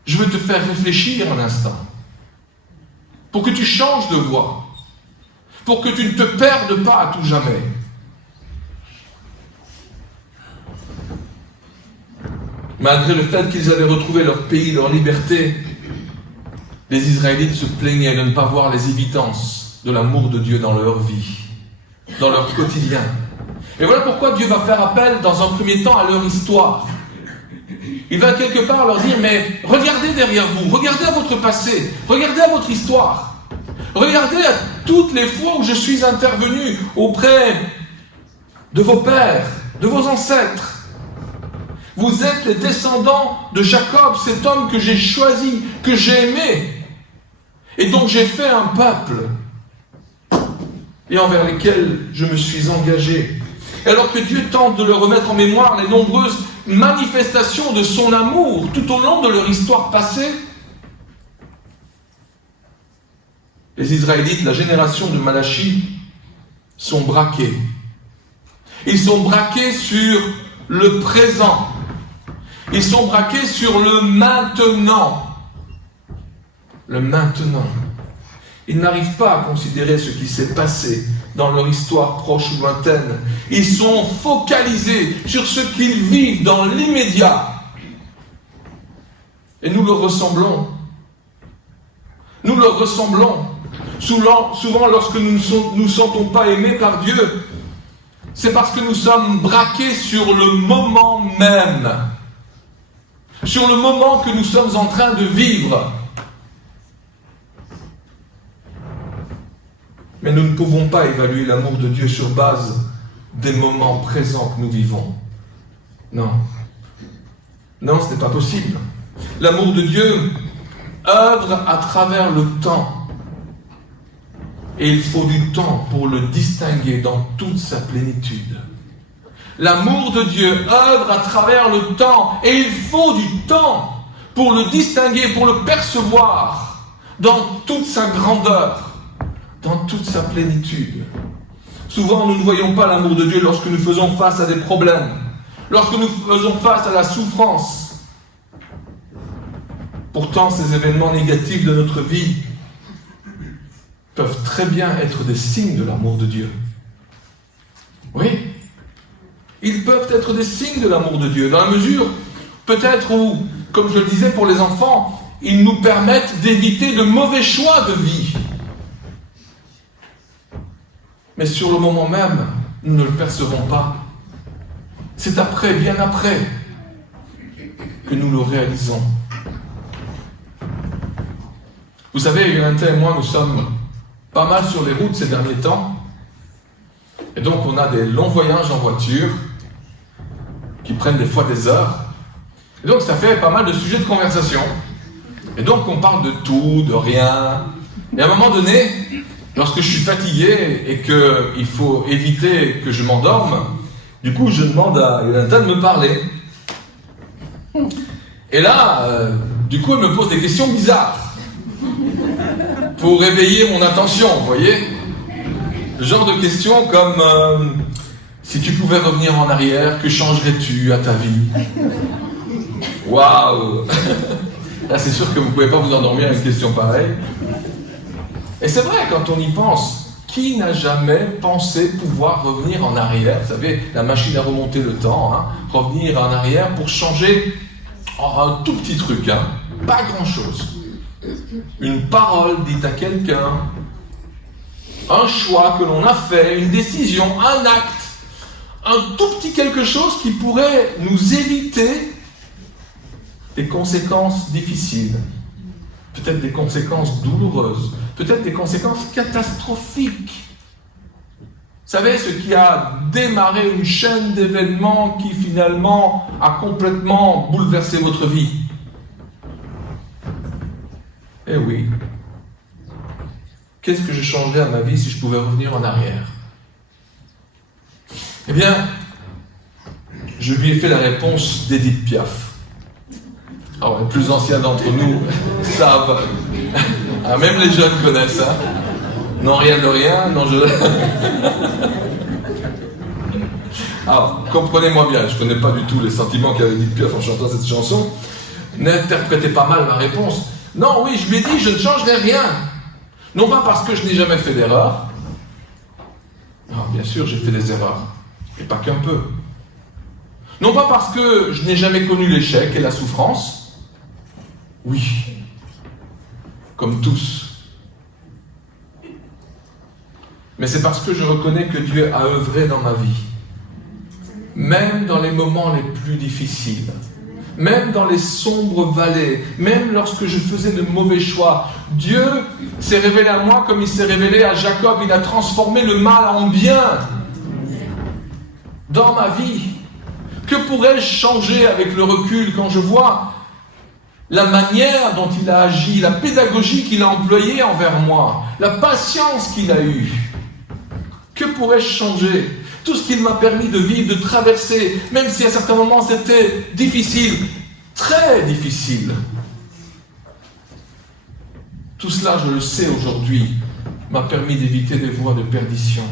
Je veux te faire réfléchir un instant. Pour que tu changes de voie. Pour que tu ne te perdes pas à tout jamais. Malgré le fait qu'ils avaient retrouvé leur pays, leur liberté, les Israélites se plaignaient de ne pas voir les évidences de l'amour de Dieu dans leur vie, dans leur quotidien. Et voilà pourquoi Dieu va faire appel dans un premier temps à leur histoire. Il va quelque part leur dire, mais regardez derrière vous, regardez à votre passé, regardez à votre histoire, regardez à toutes les fois où je suis intervenu auprès de vos pères, de vos ancêtres. Vous êtes les descendants de Jacob, cet homme que j'ai choisi, que j'ai aimé, et dont j'ai fait un peuple, et envers lesquels je me suis engagé. Et alors que Dieu tente de leur remettre en mémoire les nombreuses manifestations de son amour tout au long de leur histoire passée, les Israélites, la génération de Malachie, sont braqués. Ils sont braqués sur le présent. Ils sont braqués sur le maintenant. Le maintenant. Ils n'arrivent pas à considérer ce qui s'est passé dans leur histoire proche ou lointaine. Ils sont focalisés sur ce qu'ils vivent dans l'immédiat. Et nous leur ressemblons. Nous leur ressemblons. Souvent, lorsque nous ne sentons pas aimés par Dieu, c'est parce que nous sommes braqués sur le moment même. Sur le moment que nous sommes en train de vivre. Mais nous ne pouvons pas évaluer l'amour de Dieu sur base des moments présents que nous vivons. Non. Non, ce n'est pas possible. L'amour de Dieu œuvre à travers le temps. Et il faut du temps pour le distinguer dans toute sa plénitude. L'amour de Dieu œuvre à travers le temps. Et il faut du temps pour le distinguer, pour le percevoir dans toute sa grandeur, dans toute sa plénitude. Souvent, nous ne voyons pas l'amour de Dieu lorsque nous faisons face à des problèmes, lorsque nous faisons face à la souffrance. Pourtant, ces événements négatifs de notre vie peuvent très bien être des signes de l'amour de Dieu. Oui, ils peuvent être des signes de l'amour de Dieu, dans la mesure, peut-être où, comme je le disais pour les enfants, ils nous permettent d'éviter de mauvais choix de vie. Mais sur le moment même, nous ne le percevons pas. C'est après, bien après, que nous le réalisons. Vous savez, Yolanta et moi, nous sommes pas mal sur les routes ces derniers temps. Et donc, on a des longs voyages en voiture qui prennent des fois des heures. Et donc, ça fait pas mal de sujets de conversation. Et donc, on parle de tout, de rien. Et à un moment donné, lorsque je suis fatigué et qu'il faut éviter que je m'endorme, du coup, je demande à Yolanta de me parler. Et là, du coup, elle me pose des questions bizarres pour réveiller mon attention, vous voyez ? Le genre de questions comme si tu pouvais revenir en arrière, que changerais-tu à ta vie ? Waouh ! Là, c'est sûr que vous ne pouvez pas vous endormir avec une question pareille. Et c'est vrai, quand on y pense, qui n'a jamais pensé pouvoir revenir en arrière ? Vous savez, la machine à remonter le temps, hein, revenir en arrière pour changer un tout petit truc, hein, pas grand-chose. Une parole dite à quelqu'un, un choix que l'on a fait, une décision, un acte, un tout petit quelque chose qui pourrait nous éviter des conséquences difficiles, peut-être des conséquences douloureuses, peut-être des conséquences catastrophiques. Vous savez, ce qui a démarré une chaîne d'événements qui finalement a complètement bouleversé votre vie. Eh oui. Qu'est-ce que je changerais à ma vie si je pouvais revenir en arrière ? Eh bien, je lui ai fait la réponse d'Édith Piaf. Alors, les plus anciens d'entre nous savent. Ah, même les jeunes connaissent, hein. Non, rien de rien, non, je... Alors, comprenez-moi bien, je ne connais pas du tout les sentiments qu'avait Édith Piaf en chantant cette chanson. N'interprétez pas mal ma réponse. Non, oui, je lui ai dit, je ne changerai rien. Non pas parce que je n'ai jamais fait d'erreur. Alors, bien sûr, j'ai fait des erreurs. Et pas qu'un peu. Non pas parce que je n'ai jamais connu l'échec et la souffrance. Oui. comme tous. Mais c'est parce que je reconnais que Dieu a œuvré dans ma vie. Même dans les moments les plus difficiles, même dans les sombres vallées, même lorsque je faisais de mauvais choix, Dieu s'est révélé à moi comme il s'est révélé à Jacob. Il a transformé le mal en bien dans ma vie. Que pourrais-je changer avec le recul quand je vois la manière dont il a agi, la pédagogie qu'il a employée envers moi, la patience qu'il a eue? Que pourrais-je changer? Tout ce qu'il m'a permis de vivre, de traverser, même si à certains moments c'était difficile, très difficile. Tout cela, je le sais aujourd'hui, m'a permis d'éviter des voies de perdition.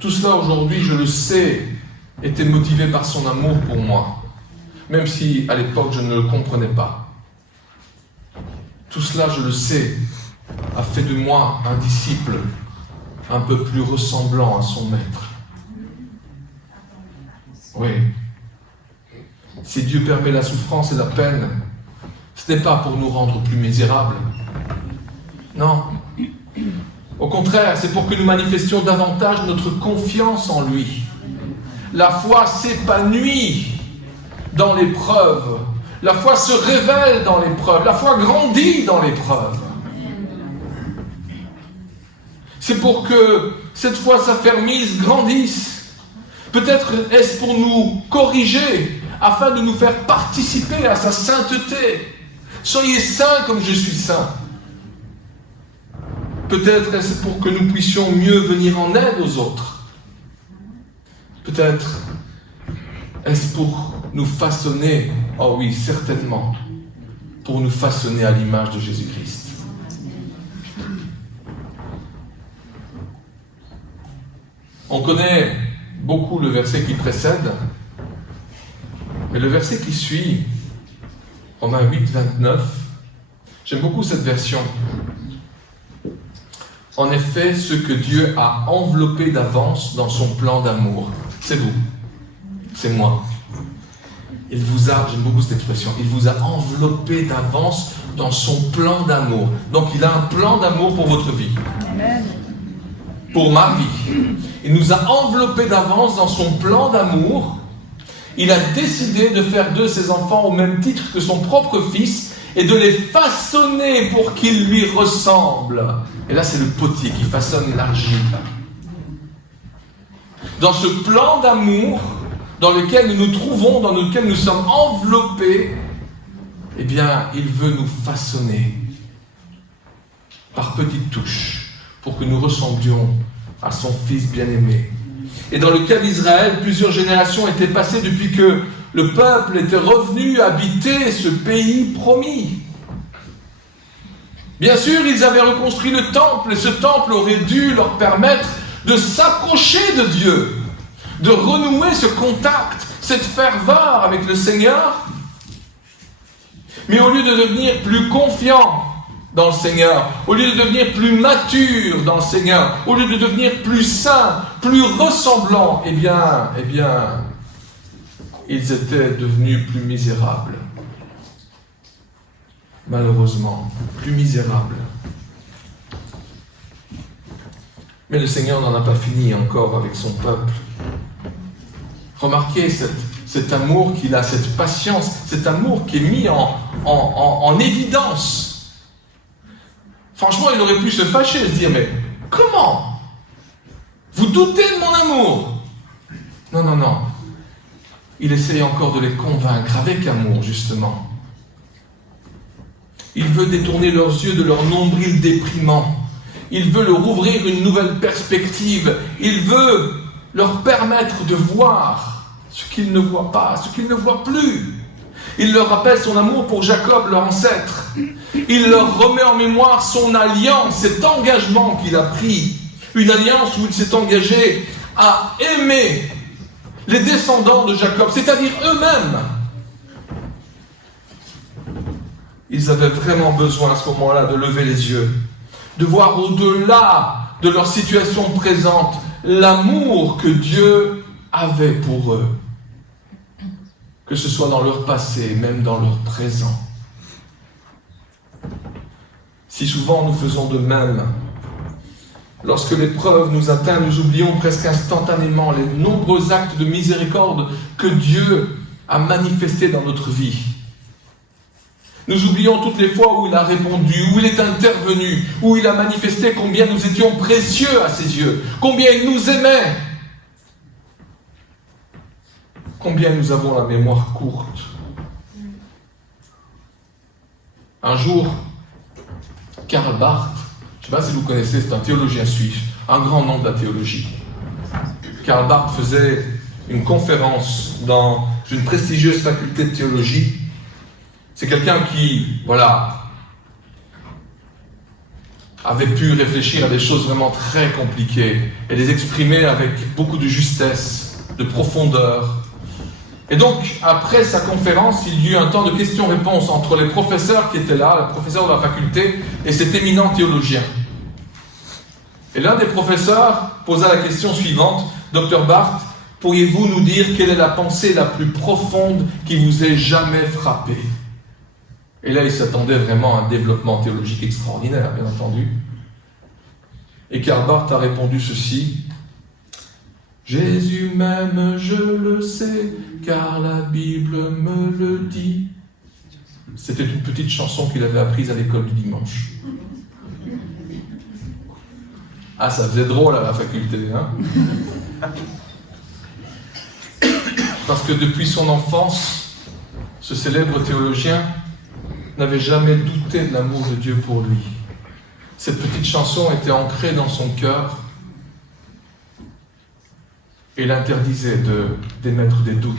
Tout cela aujourd'hui, je le sais, était motivé par son amour pour moi, même si à l'époque je ne le comprenais pas. Tout cela, je le sais, a fait de moi un disciple un peu plus ressemblant à son maître. Oui. Si Dieu permet la souffrance et la peine, ce n'est pas pour nous rendre plus misérables. Non. Au contraire, c'est pour que nous manifestions davantage notre confiance en lui. La foi s'épanouit dans l'épreuve. La foi se révèle dans l'épreuve. La foi grandit dans l'épreuve. C'est pour que cette foi s'affermisse, grandisse. Peut-être est-ce pour nous corriger, afin de nous faire participer à sa sainteté. Soyez saints comme je suis saint. Peut-être est-ce pour que nous puissions mieux venir en aide aux autres. Peut-être est-ce pour nous façonner, oh oui, certainement, pour nous façonner à l'image de Jésus-Christ. On connaît beaucoup le verset qui précède, mais le verset qui suit, Romains 8, 29, j'aime beaucoup cette version. En effet, ce que Dieu a enveloppé d'avance dans son plan d'amour, c'est vous, c'est moi. Il vous a, j'aime beaucoup cette expression, il vous a enveloppé d'avance dans son plan d'amour. Donc il a un plan d'amour pour votre vie. Amen. Pour ma vie. Il nous a enveloppés d'avance dans son plan d'amour. Il a décidé de faire d'eux ses enfants au même titre que son propre fils et de les façonner pour qu'ils lui ressemblent. Et là, c'est le potier qui façonne l'argile. Dans ce plan d'amour dans lequel nous nous trouvons, dans lequel nous sommes enveloppés, eh bien, il veut nous façonner par petites touches pour que nous ressemblions à son Fils bien-aimé. Et dans lequel Israël, plusieurs générations étaient passées depuis que le peuple était revenu habiter ce pays promis. Bien sûr, ils avaient reconstruit le temple, et ce temple aurait dû leur permettre de s'approcher de Dieu, de renouer ce contact, cette ferveur avec le Seigneur. Mais au lieu de devenir plus confiants dans le Seigneur, au lieu de devenir plus matures dans le Seigneur, au lieu de devenir plus saints, plus ressemblants, eh bien, ils étaient devenus plus misérables. Malheureusement, plus misérables. Mais le Seigneur n'en a pas fini encore avec son peuple. Remarquez cet amour qu'il a, cette patience, cet amour qui est mis en évidence. Franchement, il aurait pu se fâcher, se dire, mais comment? Vous doutez de mon amour? Non, non, non. Il essaye encore de les convaincre avec amour, justement. Il veut détourner leurs yeux de leur nombril déprimant. Il veut leur ouvrir une nouvelle perspective. Il veut leur permettre de voir ce qu'ils ne voient pas, ce qu'ils ne voient plus. Il leur rappelle son amour pour Jacob, leur ancêtre. Il leur remet en mémoire son alliance, cet engagement qu'il a pris. Une alliance où il s'est engagé à aimer les descendants de Jacob, c'est-à-dire eux-mêmes. Ils avaient vraiment besoin à ce moment-là de lever les yeux, de voir au-delà de leur situation présente l'amour que Dieu avait pour eux. Que ce soit dans leur passé, même dans leur présent. Si souvent nous faisons de même, lorsque l'épreuve nous atteint, nous oublions presque instantanément les nombreux actes de miséricorde que Dieu a manifestés dans notre vie. Nous oublions toutes les fois où il a répondu, où il est intervenu, où il a manifesté combien nous étions précieux à ses yeux, combien il nous aimait, combien nous avons la mémoire courte. Un jour, Karl Barth, je ne sais pas si vous connaissez, c'est un théologien suisse, un grand nom de la théologie. Karl Barth faisait une conférence dans une prestigieuse faculté de théologie. C'est quelqu'un qui, avait pu réfléchir à des choses vraiment très compliquées et les exprimer avec beaucoup de justesse, de profondeur. Et donc, après sa conférence, il y eut un temps de questions-réponses entre les professeurs qui étaient là, les professeurs de la faculté, et cet éminent théologien. Et l'un des professeurs posa la question suivante: Dr Barth, pourriez-vous nous dire quelle est la pensée la plus profonde qui vous ait jamais frappé? Et là, il s'attendait vraiment à un développement théologique extraordinaire, bien entendu. Et Karl Barth a répondu ceci: Jésus m'aime, je le sais, car la Bible me le dit. C'était une petite chanson qu'il avait apprise à l'école du dimanche. Ah, ça faisait drôle à la faculté, hein? Parce que depuis son enfance, ce célèbre théologien n'avait jamais douté de l'amour de Dieu pour lui. Cette petite chanson était ancrée dans son cœur et l'interdisait d'émettre des doutes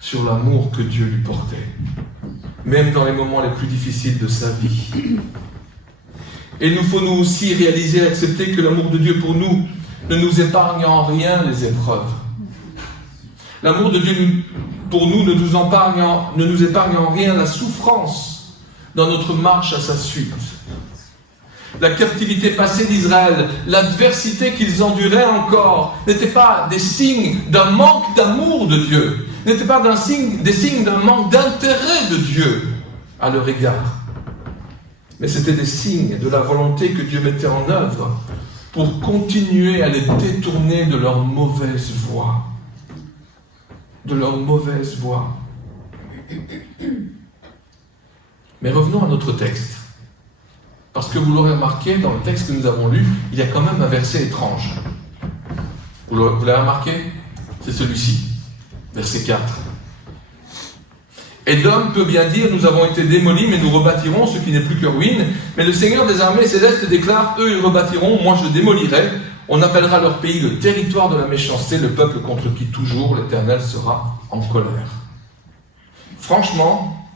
sur l'amour que Dieu lui portait, même dans les moments les plus difficiles de sa vie. Et il nous faut nous aussi réaliser et accepter que l'amour de Dieu pour nous ne nous épargne en rien les épreuves. L'amour de Dieu pour nous ne nous épargne en rien la souffrance dans notre marche à sa suite. La captivité passée d'Israël, l'adversité qu'ils enduraient encore, n'étaient pas des signes d'un manque d'amour de Dieu, n'étaient pas des signes d'un manque d'intérêt de Dieu à leur égard. Mais c'était des signes de la volonté que Dieu mettait en œuvre pour continuer à les détourner de leur mauvaise voie. De leur mauvaise voie. Mais revenons à notre texte. Parce que vous l'aurez remarqué, dans le texte que nous avons lu, il y a quand même un verset étrange. Vous l'avez remarqué? C'est celui-ci, verset 4. Édom peut bien dire: nous avons été démolis, mais nous rebâtirons, ce qui n'est plus que ruine. Mais le Seigneur des armées célestes déclare: eux ils rebâtiront, moi je démolirai. On appellera leur pays le territoire de la méchanceté, le peuple contre qui toujours l'Éternel sera en colère. Franchement,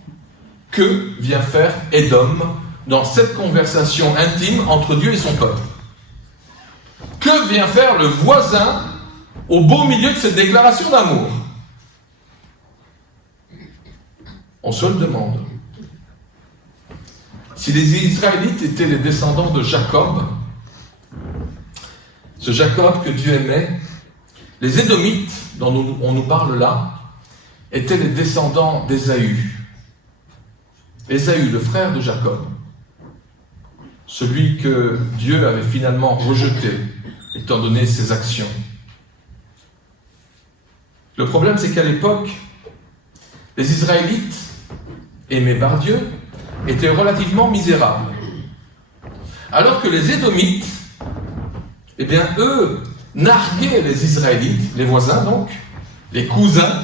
que vient faire Édom dans cette conversation intime entre Dieu et son peuple? Que vient faire le voisin au beau milieu de cette déclaration d'amour? On se le demande. Si les Israélites étaient les descendants de Jacob, ce Jacob que Dieu aimait, les Édomites, dont on nous parle là, étaient les descendants d'Ésaü. Ésaü, le frère de Jacob, celui que Dieu avait finalement rejeté, étant donné ses actions. Le problème, c'est qu'à l'époque, les Israélites, aimés par Dieu, étaient relativement misérables. Alors que les Édomites, eh bien, eux, narguaient les Israélites, les voisins donc, les cousins,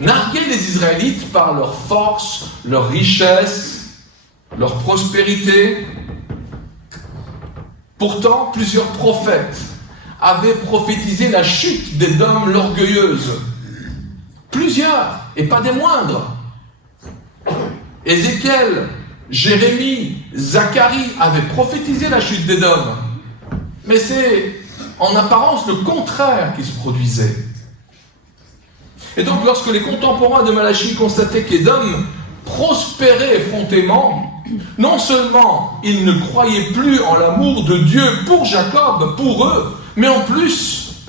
narguaient les Israélites par leur force, leur richesse, leur prospérité. Pourtant, plusieurs prophètes avaient prophétisé la chute d'Édom l'orgueilleuse. Plusieurs, et pas des moindres. Ézéchiel, Jérémie, Zacharie avaient prophétisé la chute d'Édom. Mais c'est en apparence le contraire qui se produisait. Et donc, lorsque les contemporains de Malachie constataient qu'Édom prospérait effrontément, non seulement ils ne croyaient plus en l'amour de Dieu pour Jacob, pour eux, mais en plus,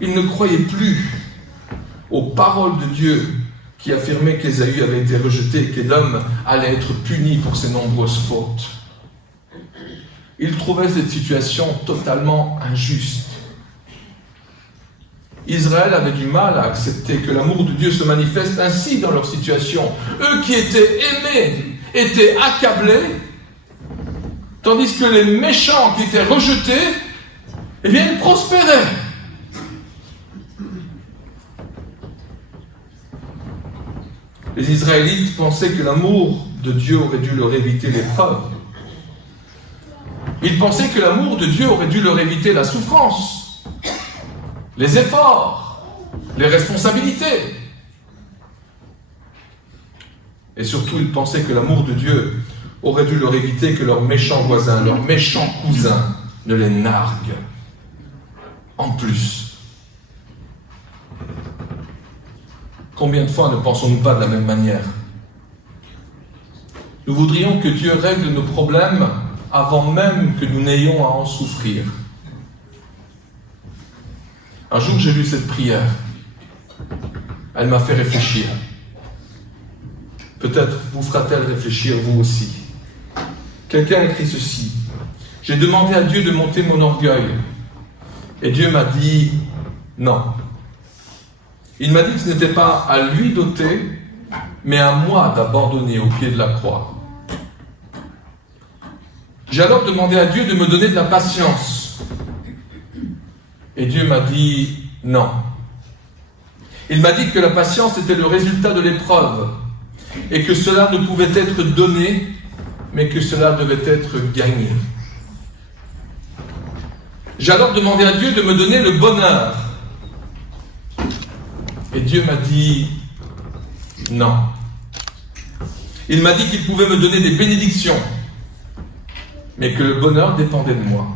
ils ne croyaient plus aux paroles de Dieu qui affirmait qu'Ésaü avait été rejeté et qu'Édom allait être puni pour ses nombreuses fautes. Ils trouvaient cette situation totalement injuste. Israël avait du mal à accepter que l'amour de Dieu se manifeste ainsi dans leur situation. Eux qui étaient aimés étaient accablés, tandis que les méchants qui étaient rejetés, eh bien, ils prospéraient. Les Israélites pensaient que l'amour de Dieu aurait dû leur éviter l'épreuve. Ils pensaient que l'amour de Dieu aurait dû leur éviter la souffrance, les efforts, les responsabilités. Et surtout, ils pensaient que l'amour de Dieu aurait dû leur éviter que leurs méchants voisins, leurs méchants cousins ne les narguent. En plus. Combien de fois ne pensons-nous pas de la même manière? Nous voudrions que Dieu règle nos problèmes avant même que nous n'ayons à en souffrir. Un jour, j'ai lu cette prière. Elle m'a fait réfléchir. Peut-être vous fera-t-elle réfléchir vous aussi. Quelqu'un a écrit ceci. J'ai demandé à Dieu de monter mon orgueil. Et Dieu m'a dit non. Il m'a dit que ce n'était pas à lui d'ôter, mais à moi d'abandonner au pied de la croix. J'ai alors demandé à Dieu de me donner de la patience. Et Dieu m'a dit non. Il m'a dit que la patience était le résultat de l'épreuve et que cela ne pouvait être donné, mais que cela devait être gagné. J'ai alors demandé à Dieu de me donner le bonheur. Et Dieu m'a dit non. Il m'a dit qu'il pouvait me donner des bénédictions, mais que le bonheur dépendait de moi.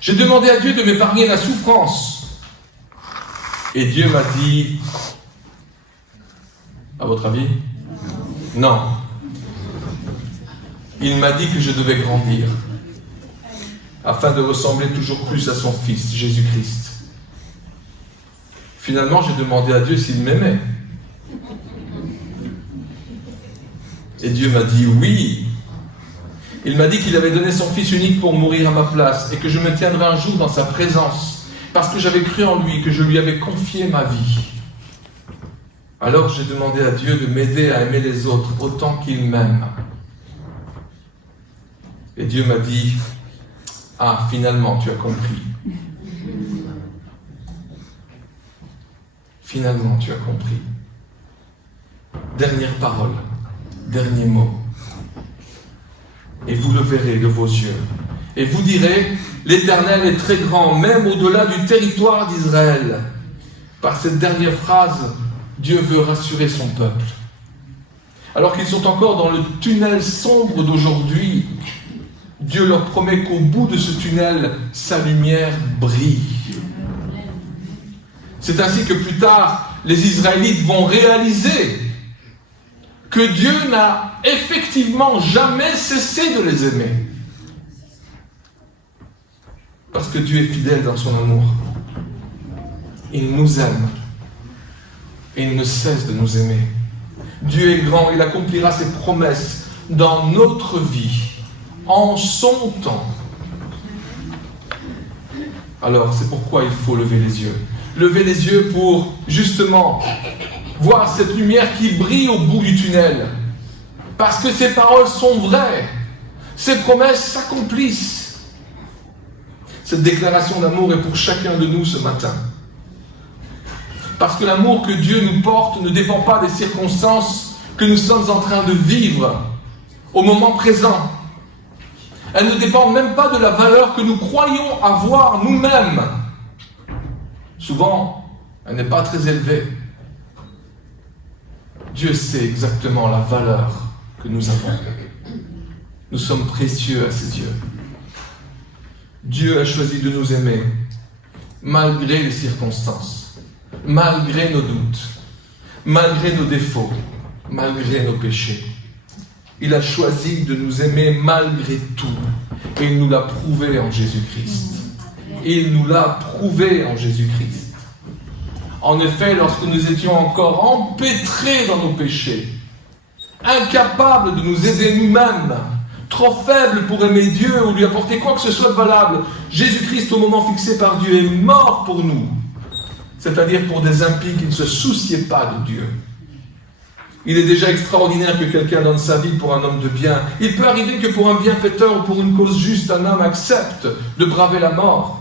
J'ai demandé à Dieu de m'épargner la souffrance. Et Dieu m'a dit, à votre avis? Non. Il m'a dit que je devais grandir, afin de ressembler toujours plus à son Fils, Jésus-Christ. Finalement, j'ai demandé à Dieu s'il m'aimait. Et Dieu m'a dit oui. Il m'a dit qu'il avait donné son Fils unique pour mourir à ma place et que je me tiendrais un jour dans sa présence parce que j'avais cru en lui, que je lui avais confié ma vie. Alors j'ai demandé à Dieu de m'aider à aimer les autres autant qu'il m'aime. Et Dieu m'a dit, ah, finalement, tu as compris. Finalement, tu as compris. Dernière parole, dernier mot. Et vous le verrez de vos yeux. Et vous direz, l'Éternel est très grand, même au-delà du territoire d'Israël. Par cette dernière phrase, Dieu veut rassurer son peuple. Alors qu'ils sont encore dans le tunnel sombre d'aujourd'hui, Dieu leur promet qu'au bout de ce tunnel, sa lumière brille. C'est ainsi que plus tard, les Israélites vont réaliser que Dieu n'a effectivement jamais cessé de les aimer. Parce que Dieu est fidèle dans son amour. Il nous aime. Et il ne cesse de nous aimer. Dieu est grand, il accomplira ses promesses dans notre vie, en son temps. Alors, c'est pourquoi il faut lever les yeux. Lever les yeux pour, justement, voir cette lumière qui brille au bout du tunnel. Parce que ces paroles sont vraies. Ces promesses s'accomplissent. Cette déclaration d'amour est pour chacun de nous ce matin. Parce que l'amour que Dieu nous porte ne dépend pas des circonstances que nous sommes en train de vivre au moment présent. Elle ne dépend même pas de la valeur que nous croyons avoir nous-mêmes. Souvent, elle n'est pas très élevée. Dieu sait exactement la valeur que nous avons. Nous sommes précieux à ses yeux. Dieu a choisi de nous aimer, malgré les circonstances, malgré nos doutes, malgré nos défauts, malgré nos péchés. Il a choisi de nous aimer malgré tout. Et il nous l'a prouvé en Jésus-Christ. Il nous l'a prouvé en Jésus-Christ. En effet, lorsque nous étions encore empêtrés dans nos péchés, incapables de nous aider nous-mêmes, trop faibles pour aimer Dieu ou lui apporter quoi que ce soit de valable, Jésus-Christ, au moment fixé par Dieu, est mort pour nous. C'est-à-dire pour des impies qui ne se souciaient pas de Dieu. Il est déjà extraordinaire que quelqu'un donne sa vie pour un homme de bien. Il peut arriver que pour un bienfaiteur ou pour une cause juste, un homme accepte de braver la mort.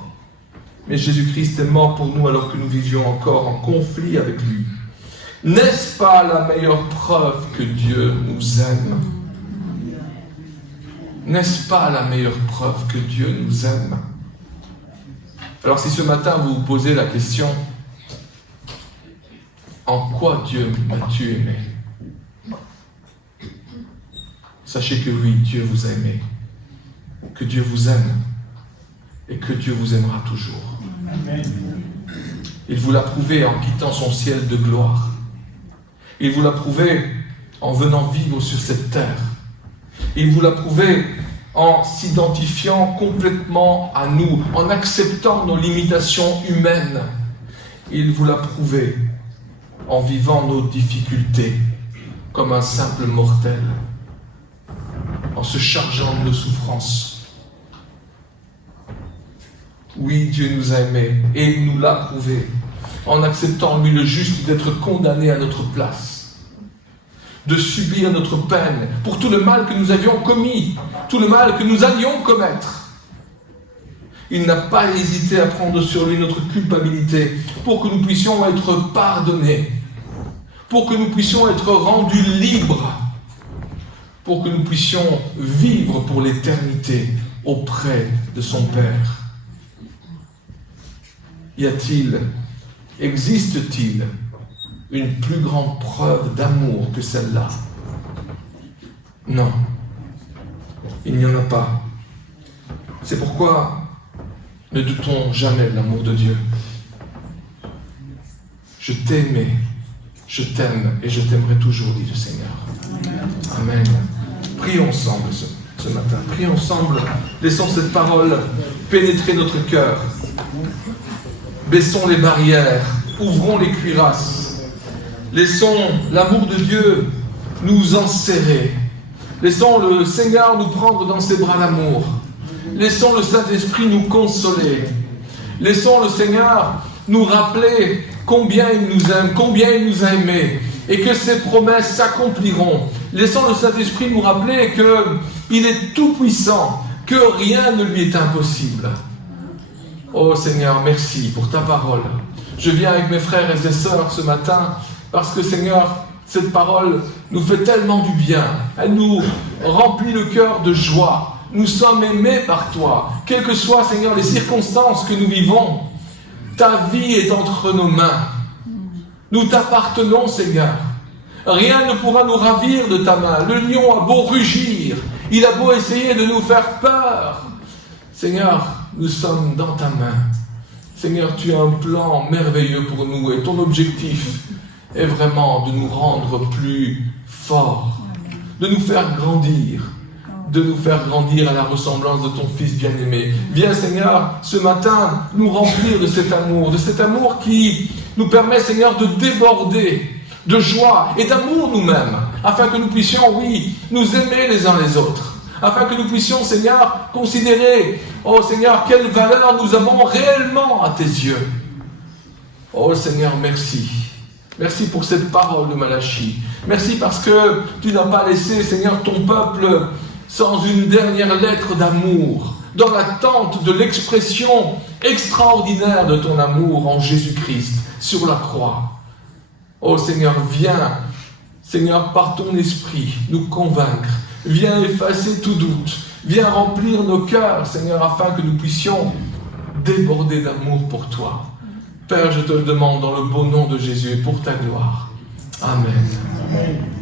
Mais Jésus-Christ est mort pour nous alors que nous vivions encore en conflit avec lui. N'est-ce pas la meilleure preuve que Dieu nous aime? N'est-ce pas la meilleure preuve que Dieu nous aime? Alors si ce matin vous vous posez la question, en quoi Dieu m'as-tu aimé? Sachez que oui, Dieu vous a aimé, que Dieu vous aime et que Dieu vous aimera toujours. Amen. Il vous l'a prouvé en quittant son ciel de gloire. Il vous l'a prouvé en venant vivre sur cette terre. Il vous l'a prouvé en s'identifiant complètement à nous, en acceptant nos limitations humaines. Il vous l'a prouvé en vivant nos difficultés comme un simple mortel, en se chargeant de nos souffrances. Oui, Dieu nous a aimés et il nous l'a prouvé en acceptant, lui le juste, d'être condamné à notre place, de subir notre peine pour tout le mal que nous avions commis, tout le mal que nous allions commettre. Il n'a pas hésité à prendre sur lui notre culpabilité pour que nous puissions être pardonnés, pour que nous puissions être rendus libres, pour que nous puissions vivre pour l'éternité auprès de son Père. Existe-t-il une plus grande preuve d'amour que celle-là? Non, il n'y en a pas. C'est pourquoi ne doutons jamais de l'amour de Dieu. Je t'ai aimé, je t'aime et je t'aimerai toujours, dit le Seigneur. Amen. Prions ensemble ce matin. Prions ensemble. Laissons cette parole pénétrer notre cœur. Baissons les barrières. Ouvrons les cuirasses. Laissons l'amour de Dieu nous enserrer. Laissons le Seigneur nous prendre dans ses bras d'amour. Laissons le Saint-Esprit nous consoler. Laissons le Seigneur nous rappeler combien il nous aime, combien il nous a aimés, et que ses promesses s'accompliront. Laissons le Saint-Esprit nous rappeler qu'il est tout-puissant, que rien ne lui est impossible. Oh Seigneur, merci pour ta parole. Je viens avec mes frères et mes sœurs ce matin, parce que Seigneur, cette parole nous fait tellement du bien. Elle nous remplit le cœur de joie. Nous sommes aimés par toi. Quelles que soient, Seigneur, les circonstances que nous vivons, ta vie est entre nos mains. Nous t'appartenons, Seigneur. Rien ne pourra nous ravir de ta main. Le lion a beau rugir, il a beau essayer de nous faire peur. Seigneur, nous sommes dans ta main. Seigneur, tu as un plan merveilleux pour nous et ton objectif est vraiment de nous rendre plus forts, de nous faire grandir à la ressemblance de ton Fils bien-aimé. Viens, Seigneur, ce matin, nous remplir de cet amour qui nous permet, Seigneur, de déborder de joie et d'amour nous-mêmes, afin que nous puissions, oui, nous aimer les uns les autres, afin que nous puissions, Seigneur, considérer, oh Seigneur, quelle valeur nous avons réellement à tes yeux. Oh Seigneur, merci. Merci pour cette parole de Malachie. Merci parce que tu n'as pas laissé, Seigneur, ton peuple sans une dernière lettre d'amour, dans l'attente de l'expression extraordinaire de ton amour en Jésus-Christ sur la croix. Oh Seigneur, viens, Seigneur, par ton esprit, nous convaincre. Viens effacer tout doute. Viens remplir nos cœurs, Seigneur, afin que nous puissions déborder d'amour pour toi. Père, je te le demande dans le beau nom de Jésus et pour ta gloire. Amen. Amen.